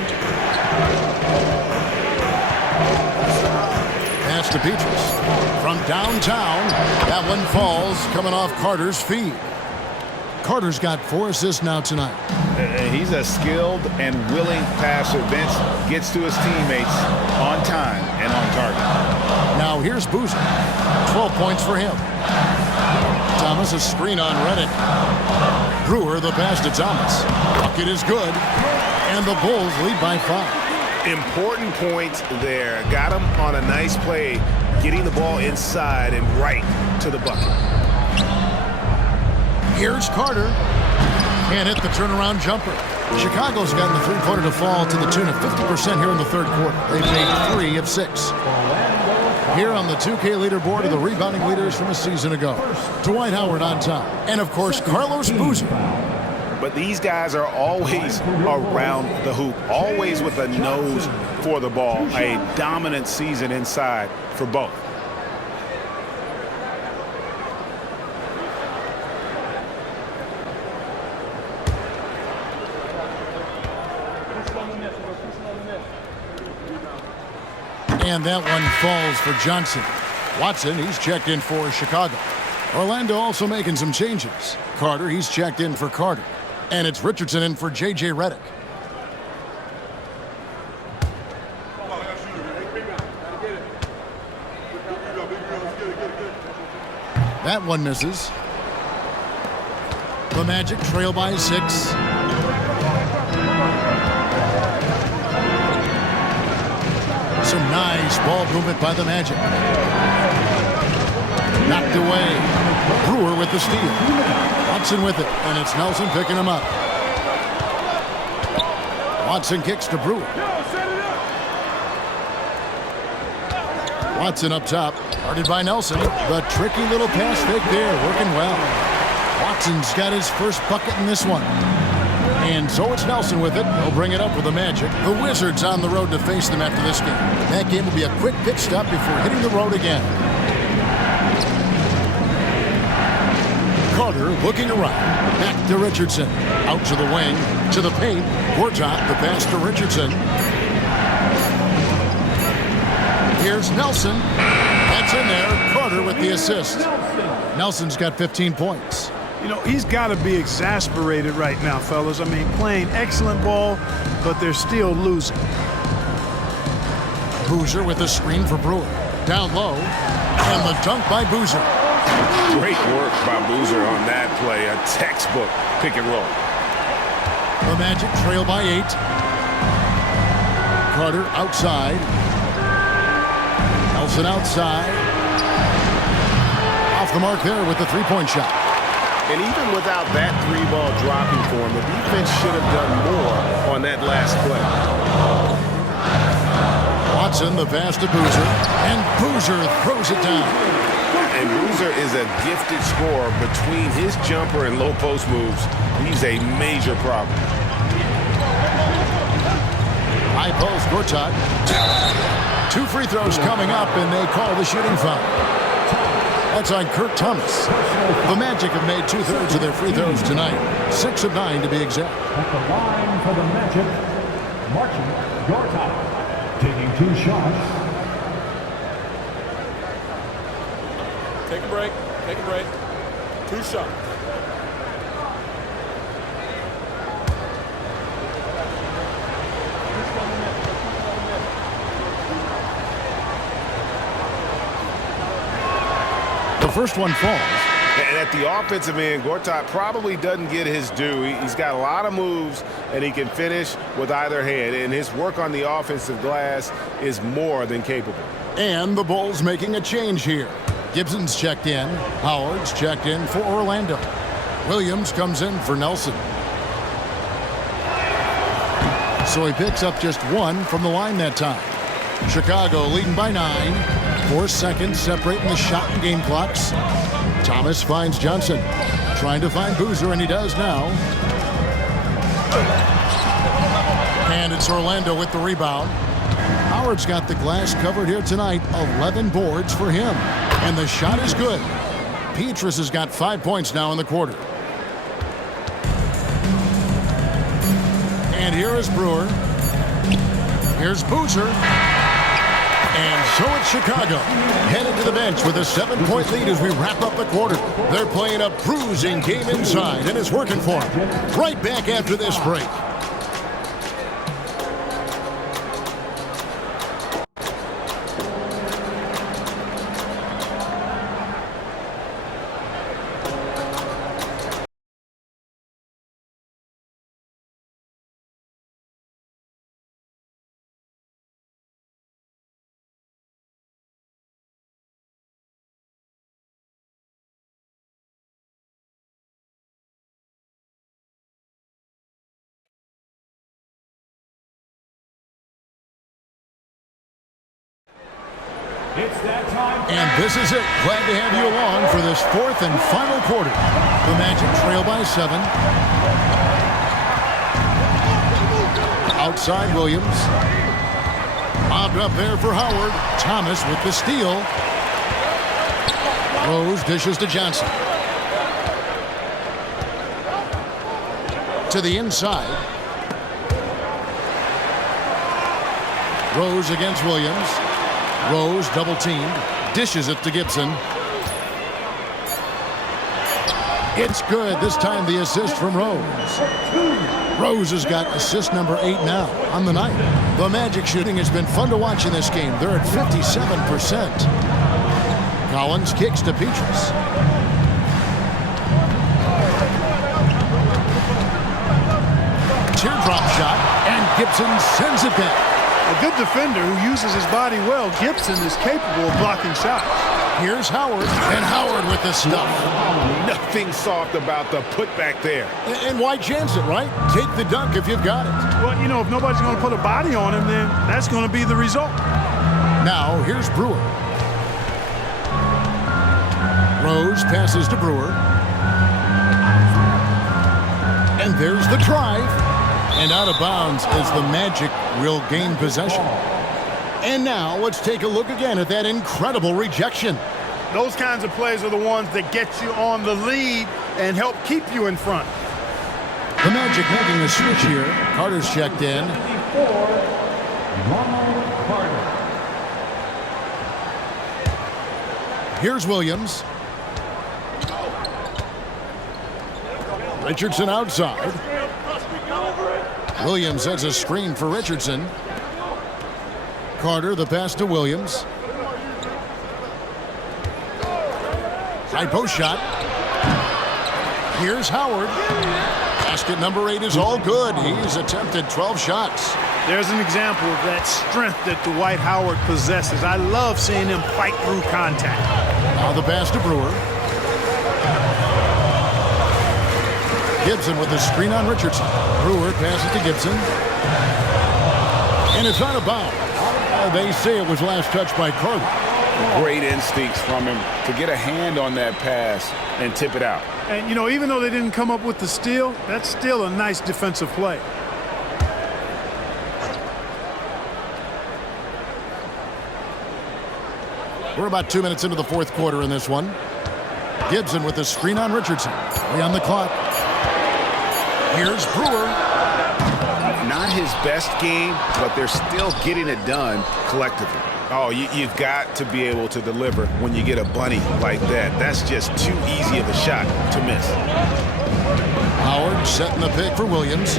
Pass to Petrus. From downtown, that one falls coming off Carter's feed. Carter's got 4 assists now tonight. He's a skilled and willing passer. Vince gets to his teammates on time and on target. Now here's Boozer. 12 points for him. Thomas a screen on Reddick. Brewer the pass to Thomas. Bucket is good. And the Bulls lead by 5. Important point there. Got him on a nice play, getting the ball inside and right to the bucket. Here's Carter. Can't hit the turnaround jumper. Chicago's gotten the three-pointer to fall to the tune of 50% here in the third quarter. They've made 3 of 6. Here on the 2K leaderboard are the rebounding leaders from a season ago. Dwight Howard on top. And, of course, Carlos Boozer. But these guys are always around the hoop, always with a nose for the ball. A dominant season inside for both. And that one falls for Johnson. Watson, he's checked in for Chicago. Orlando also making some changes. Carter, he's checked in for Carter. And it's Richardson in for J.J. Redick. That one misses. The Magic trail by 6. Some nice ball movement by the Magic. Knocked away. Brewer with the steal. Watson with it, and it's Nelson picking him up. Watson kicks to Brewer. Watson up top, guarded by Nelson. The tricky little pass fake there, working well. Watson's got his first bucket in this one. And so it's Nelson with it. He'll bring it up with the Magic. The Wizards on the road to face them after this game. That game will be a quick pit stop before hitting the road again. Carter looking around. Back to Richardson. Out to the wing. To the paint. Gortat, the pass to Richardson. Here's Nelson. That's in there. Carter with the assist. Nelson's got 15 points. You know, he's got to be exasperated right now, fellas. I mean, playing excellent ball, but they're still losing. Boozer with the screen for Brewer. Down low. And the dunk by Boozer. Great work by Boozer on that play. A textbook pick and roll. The Magic trail by 8. Carter outside. Nelson outside. Off the mark there with the three-point shot. And even without that three-ball dropping for him, the defense should have done more on that last play. Watson, the pass to Boozer. And Boozer throws it down. And Boozer is a gifted scorer. Between his jumper and low post moves, he's a major problem. High post, Gortat. 2 free throws coming up, and they call the shooting foul. That's on Kurt Thomas. The Magic have made 2/3 of their free throws tonight. 6 of 9 to be exact. At the line for the Magic, marching Gortat, taking 2 shots. Take a break. Take a break. 2 shots. The first one falls. And at the offensive end, Gortat probably doesn't get his due. He's got a lot of moves, and he can finish with either hand. And his work on the offensive glass is more than capable. And the Bulls making a change here. Gibson's checked in. Howard's checked in for Orlando. Williams comes in for Nelson. So he picks up just 1 from the line that time. Chicago leading by 9. 4 seconds separating the shot and game clocks. Thomas finds Johnson. Trying to find Boozer, and he does now. And it's Orlando with the rebound. Howard's got the glass covered here tonight. 11 boards for him. And the shot is good. Petrus has got 5 points now in the quarter. And here is Brewer. Here's Boozer. And so it's Chicago, headed to the bench with a 7-point lead as we wrap up the quarter. They're playing a bruising game inside, and it's working for them. Right back after this break. And this is it. Glad to have you along for this 4th and final quarter. The Magic trail by 7. Outside Williams. Bobbed up there for Howard. Thomas with the steal. Rose dishes to Johnson. To the inside. Rose against Williams. Rose double-teamed, dishes it to Gibson. It's good. This time the assist from Rose. Rose has got assist number 8 now on the night. The Magic shooting has been fun to watch in this game. They're at 57%. Collins kicks to Petrus. Teardrop shot, and Gibson sends it back. A good defender who uses his body well, Gibson is capable of blocking shots. Here's Howard, and Howard with the stuff. Nothing soft about the putback there. And why chance it, right? Take the dunk if you've got it. Well, you know, if nobody's going to put a body on him, then that's going to be the result. Now, here's Brewer. Rose passes to Brewer. And there's the drive. And out of bounds as the Magic will gain possession. And now let's take a look again at that incredible rejection. Those kinds of plays are the ones that get you on the lead and help keep you in front. The Magic making the switch here. Carter's checked in. Here's Williams. Richardson outside. Williams has a screen for Richardson. Carter, the pass to Williams. High post shot. Here's Howard. Basket number 8 is all good. He's attempted 12 shots. There's an example of that strength that Dwight Howard possesses. I love seeing him fight through contact. Now the pass to Brewer. Gibson with the screen on Richardson. Brewer passes to Gibson. And it's out of bounds. They say it was last touched by Carter. Great instincts from him to get a hand on that pass and tip it out. And, you know, even though they didn't come up with the steal, that's still a nice defensive play. We're about 2 minutes into the fourth quarter in this one. Gibson with the screen on Richardson. 3 on the clock. Here's Brewer. Not his best game, but they're still getting it done collectively. Oh, you've got to be able to deliver when you get a bunny like that. That's just too easy of a shot to miss. Howard setting the pick for Williams.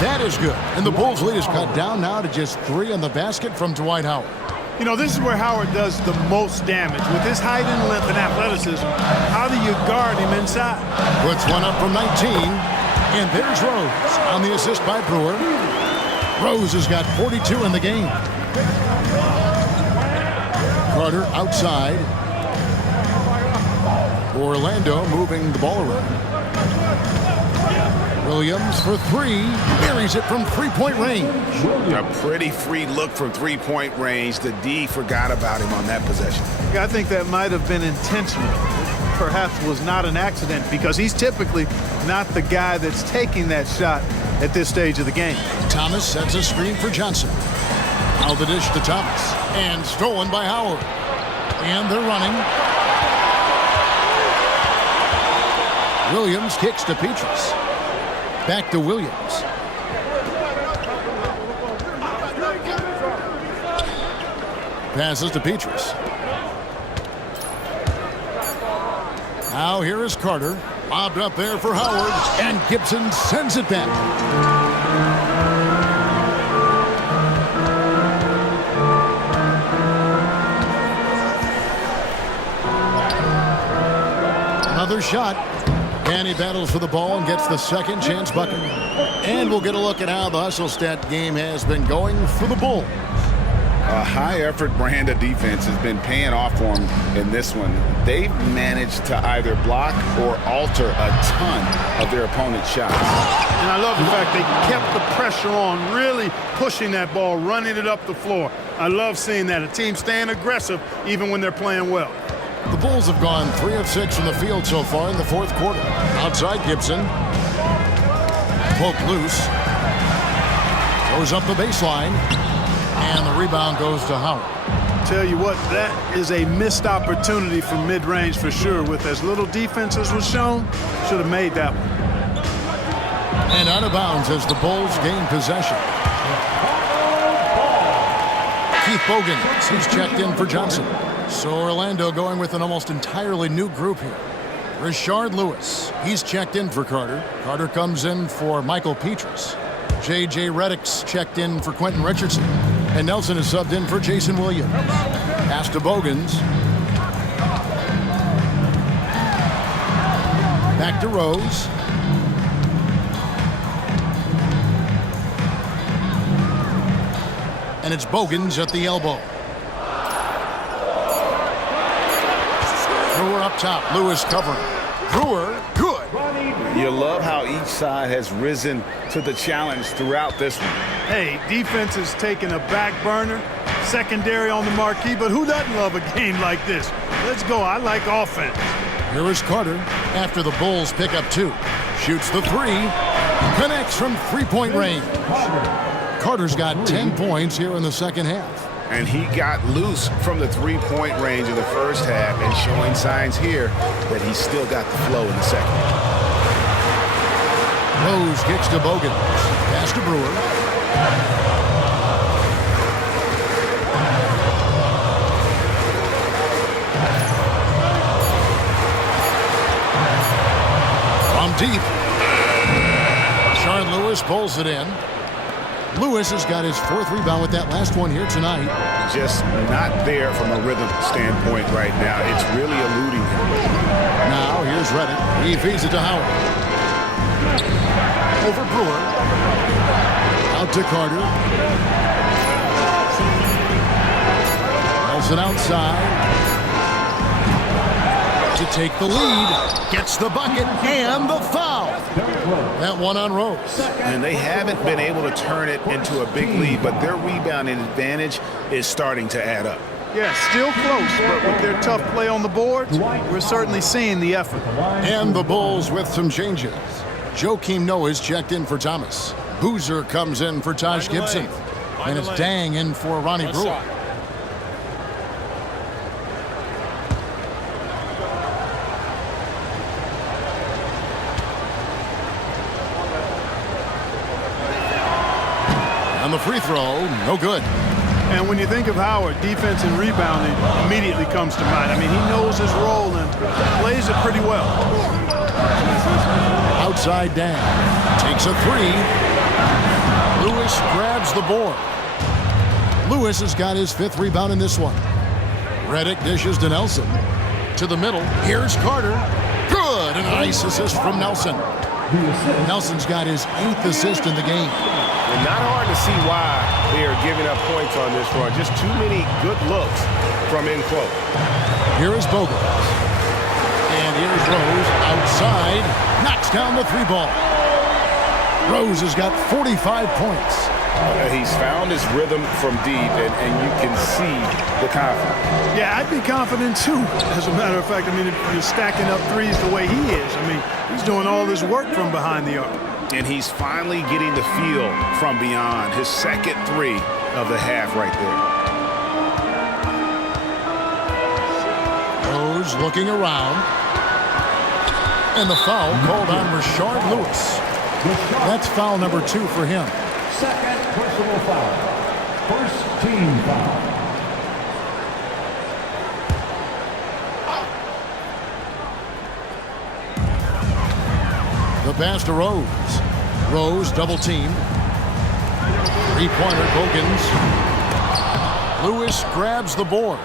That is good. And the Bulls' lead is cut down now to just 3 on the basket from Dwight Howard. You know, this is where Howard does the most damage. With his height and length and athleticism, how do you guard him inside? Puts one up from 19. And there's Rose on the assist by Brewer. Rose has got 42 in the game. Carter outside. Orlando moving the ball around. Williams for 3. Buries it from three-point range. A pretty free look from three-point range. The D forgot about him on that possession. Yeah, I think that might have been intentional. Perhaps was not an accident because he's typically not the guy that's taking that shot at this stage of the game. Thomas sets a screen for Johnson. Now the dish to Thomas. And stolen by Howard. And they're running. Williams kicks to Petrus. Back to Williams. Passes to Petrus. Now here is Carter. Lobbed up there for Howard. And Gibson sends it back. Another shot. And he battles for the ball and gets the second chance bucket. And we'll get a look at how the hustle stat game has been going for the Bulls. A high-effort brand of defense has been paying off for them in this one. They've managed to either block or alter a ton of their opponent's shots. And I love the fact they kept the pressure on, really pushing that ball, running it up the floor. I love seeing that. A team staying aggressive even when they're playing well. The Bulls have gone 3 of 6 from the field so far in the fourth quarter. Outside Gibson. Poke loose. Goes up the baseline. And the rebound goes to Howard. Tell you what, that is a missed opportunity from mid-range for sure. With as little defense as was shown, should have made that one. And out of bounds as the Bulls gain possession. Keith Bogans, he's checked in for Johnson. So Orlando going with an almost entirely new group here. Rashard Lewis, he's checked in for Carter. Carter comes in for Michael Petrus. J.J. Redick's checked in for Quentin Richardson. And Nelson is subbed in for Jason Williams. Pass to Bogans. Back to Rose. And it's Bogans at the elbow. up top. Lewis covering. Brewer, good. You love how each side has risen to the challenge throughout this one. Hey, defense is taking a back burner, secondary on the marquee, but who doesn't love a game like this? Let's go. I like offense. Here is Carter after the Bulls pick up 2. Shoots the 3. Connects from three-point range. Carter's got 10 points here in the second half. And he got loose from the three-point range in the first half and showing signs here that he's still got the flow in the second. Rose kicks to Bogan. Pass to Brewer. From deep. Sean Lewis pulls it in. Lewis has got his 4th rebound with that last one here tonight. Just not there from a rhythm standpoint right now. It's really eluding him. Now here's Reddick. He feeds it to Howard. Over Brewer. Out to Carter. Nelson outside. To take the lead. Gets the bucket and the foul. That one on Rose. And they haven't been able to turn it into a big lead, but their rebounding advantage is starting to add up. Yeah, still close, but with their tough play on the boards, we're certainly seeing the effort. And the Bulls with some changes. Joakim Noah's checked in for Thomas. Boozer comes in for Taj Gibson. And it's Dang in for Ronnie Brewer. On the free throw, no good. And when you think of Howard, defense and rebounding immediately comes to mind. I mean, he knows his role and plays it pretty well. Outside Dang. Takes a 3. Lewis grabs the board. Lewis has got his 5th rebound in this one. Reddick dishes to Nelson. To the middle. Here's Carter. Good. And a nice assist from Nelson. Nelson's got his 8th assist in the game. And not hard to see why they are giving up points on this run. Just too many good looks from in close. Here is Bogan. And here's Rose outside. Knocks down the 3-ball. Rose has got 45 points. He's found his rhythm from deep, and you can see the confidence. Yeah, I'd be confident too. As a matter of fact, I mean, if you're stacking up threes the way he is, I mean, he's doing all this work from behind the arc. And he's finally getting the feel from beyond. His second 3 of the half right there. Rose looking around. And the foul called on Rashard Lewis. That's foul number 2 for him. Second personal foul. First team foul. The pass to Rose. Rose double team. 3-pointer Bogans. Lewis grabs the board.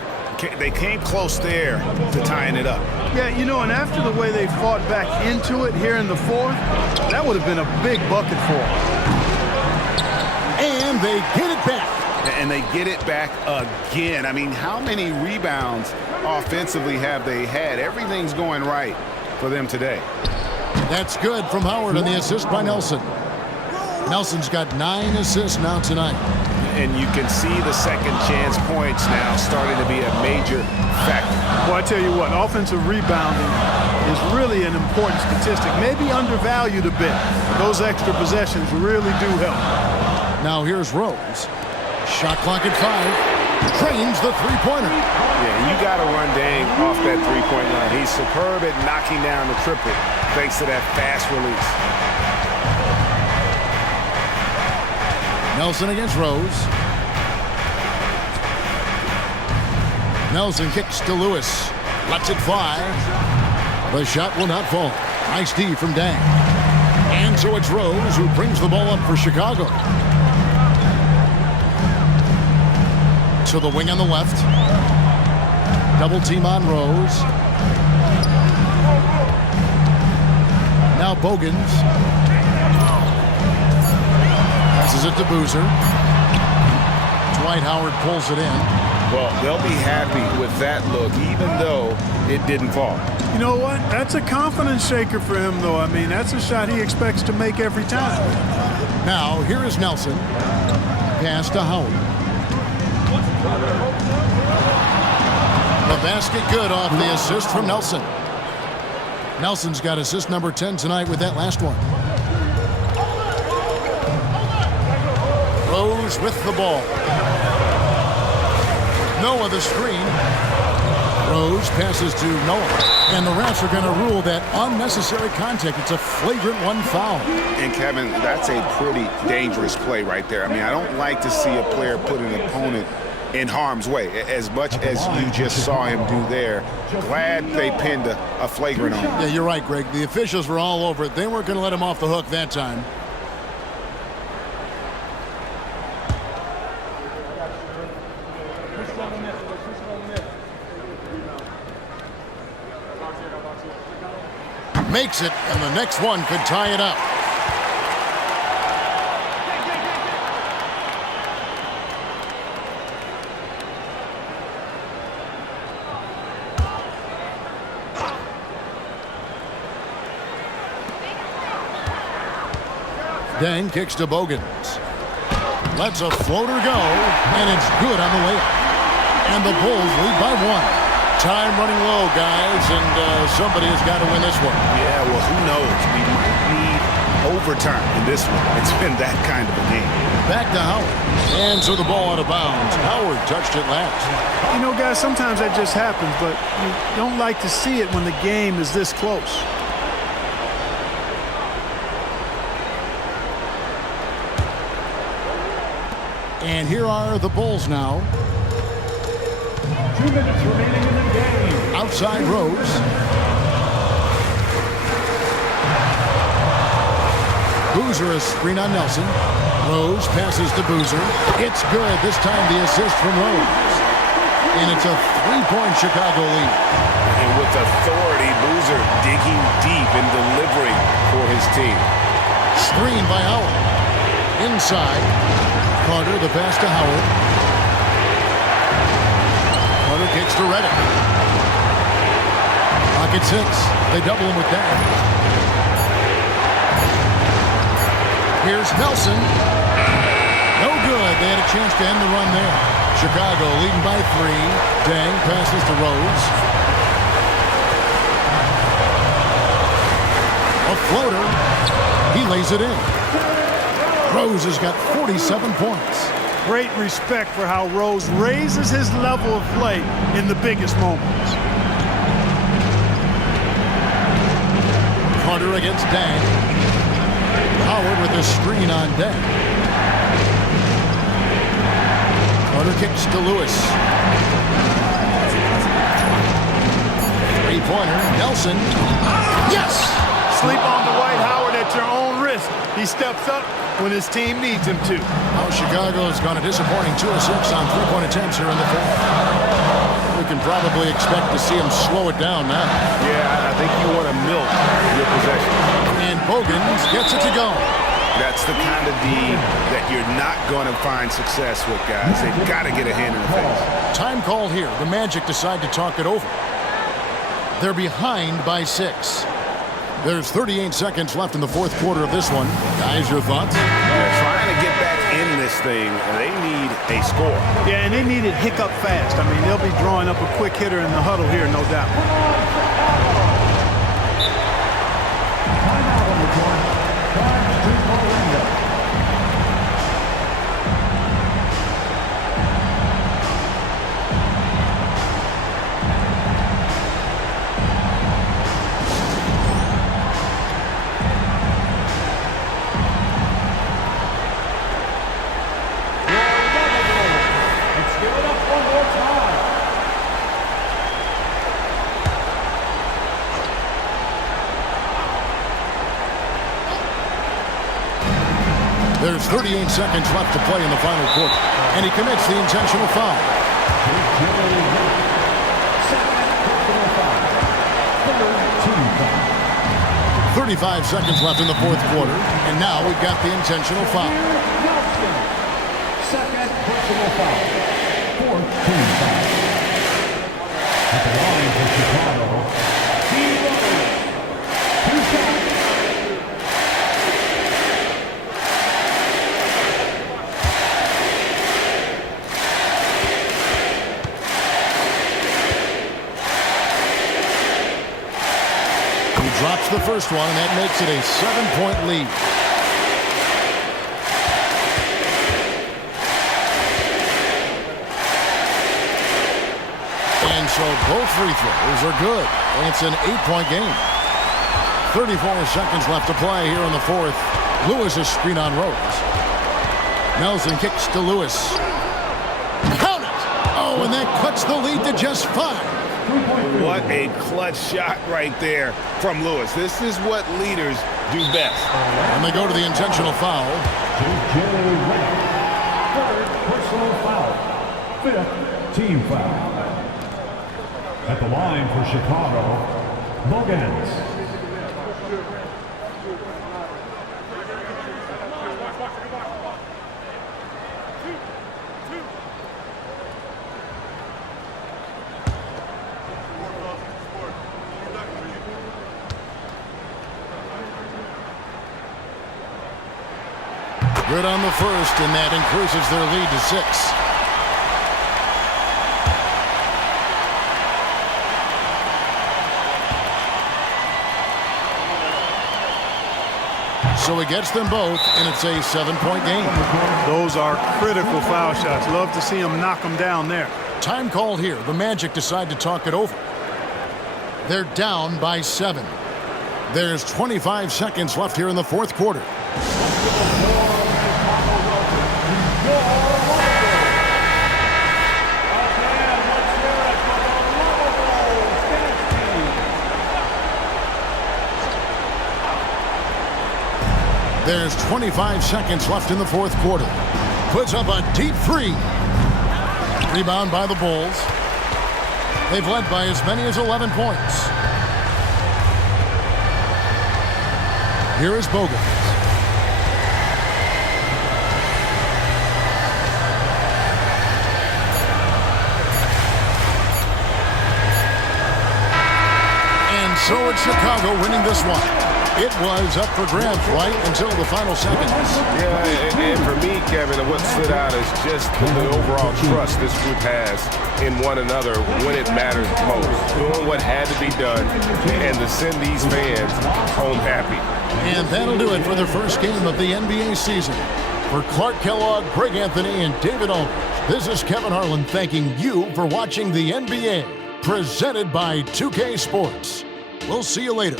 They came close there to tying it up. Yeah, you know, and after the way they fought back into it here in the 4th, that would have been a big bucket for them. And they get it back. And they get it back again. I mean, how many rebounds offensively have they had? Everything's going right for them today. That's good from Howard on the assist by Nelson. Nelson's got 9 assists now tonight. And you can see the second chance points now starting to be a major factor. Well, I tell you what, offensive rebounding is really an important statistic, maybe undervalued a bit. Those extra possessions really do help. Now here's Rose. Shot clock at 5. Trains the 3-pointer. Yeah, you got to run Dang off that 3-point line. He's superb at knocking down the triple thanks to that fast release. Nelson against Rose. Nelson kicks to Lewis. Lets it fly. The shot will not fall. Nice D from Dang. And so it's Rose who brings the ball up for Chicago. To the wing on the left. Double team on Rose. Now Bogans. Passes it to Boozer. Dwight Howard pulls it in. Well, they'll be happy with that look, even though it didn't fall. You know what? That's a confidence shaker for him, though. I mean, that's a shot he expects to make every time. Now, here is Nelson. Pass to Howard. The basket good off the assist from Nelson. Nelson's got assist number 10 tonight with that last one. Rose with the ball. Noah the screen. Rose passes to Noah. And the refs are going to rule that unnecessary contact. It's a flagrant one foul. And, Kevin, that's a pretty dangerous play right there. I mean, I don't like to see a player put an opponent in harm's way, as much as you just saw him do there. Glad they pinned a flagrant on him. Yeah, you're right, Greg. The officials were all over it. They weren't going to let him off the hook that time. Makes it, and the next one could tie it up. Dang kicks to Bogans. Lets a floater go, and it's good on the layup. And the Bulls lead by 1. Time running low, guys, and somebody has got to win this one. Yeah, well, who knows? We might need overtime in this one. It's been that kind of a game. Back to Howard. And so the ball out of bounds. Howard touched it last. You know, guys, sometimes that just happens, but you don't like to see it when the game is this close. And here are the Bulls now. 2 minutes remaining in the game. Outside Rose. Boozer a screen on Nelson. Rose passes to Boozer. It's good. This time the assist from Rose. And it's a 3-point Chicago lead. And with authority, Boozer digging deep and delivering for his team. Screen by Howard. Inside. Carter, the pass to Howard. Carter kicks to Reddick. Pocket 6. They double him with that. Here's Nelson. No good. They had a chance to end the run there. Chicago leading by 3. Dang passes to Rose. A floater. He lays it in. Rose has got 47 points. Great respect for how Rose raises his level of play in the biggest moments. Carter against Dang. Howard with a screen on Dang. Carter kicks to Lewis. 3-pointer. Nelson. Yes! Sleep on Dwight Howard at your own risk. He steps up when his team needs him to. Well, Chicago's gone a disappointing 2 of 6 on 3-point attempts here in the fourth. We can probably expect to see him slow it down now. Yeah, I think you want to milk your possession. And Bogans gets it to go. That's the kind of D that you're not going to find success with, guys. They've got to get a hand in the face. Time called here. The Magic decide to talk it over. They're behind by 6. There's 38 seconds left in the fourth quarter of this one. Guys, your thoughts? They're trying to get back in this thing. They need a score. Yeah, and they need it hiccup fast. I mean, they'll be drawing up a quick hitter in the huddle here, no doubt. Timeout on the court. Time to Orlando. Let's give it up one more time. There's 38 seconds left to play in the final quarter. And he commits the intentional foul. 35 seconds left in the fourth quarter. And now we've got the intentional foul. Nelson. Second personal foul. Fourth team foul. At the line for Chicago, the first one, and that makes it a 7-point lead. And so both free throws are good. And it's an 8-point game. 34 seconds left to play here in the fourth. Lewis is screen on Rose. Nelson kicks to Lewis. Count it! Oh, and that cuts the lead to just 5. What a clutch shot right there from Lewis. This is what leaders do best. And they go to the intentional foul. J.J. Redick. Third personal foul. Fifth team foul. At the line for Chicago, Bogans. Good on the first, and that increases their lead to 6. So he gets them both, and it's a 7-point game. Those are critical foul shots. Love to see him knock them down there. Time called here. The Magic decide to talk it over. They're down by 7. There's 25 seconds left here in the fourth quarter. There's 25 seconds left in the fourth quarter. Puts up a deep 3. Rebound by the Bulls. They've led by as many as 11 points. Here is Bogans. And so it's Chicago winning this one. It was up for grabs right until the final seconds. Yeah, and for me, Kevin, what stood out is just the overall trust this group has in one another when it matters most. Doing what had to be done and to send these fans home happy. And that'll do it for the first game of the NBA season. For Clark Kellogg, Greg Anthony, and David Ulmer, this is Kevin Harlan thanking you for watching the NBA, presented by 2K Sports. We'll see you later.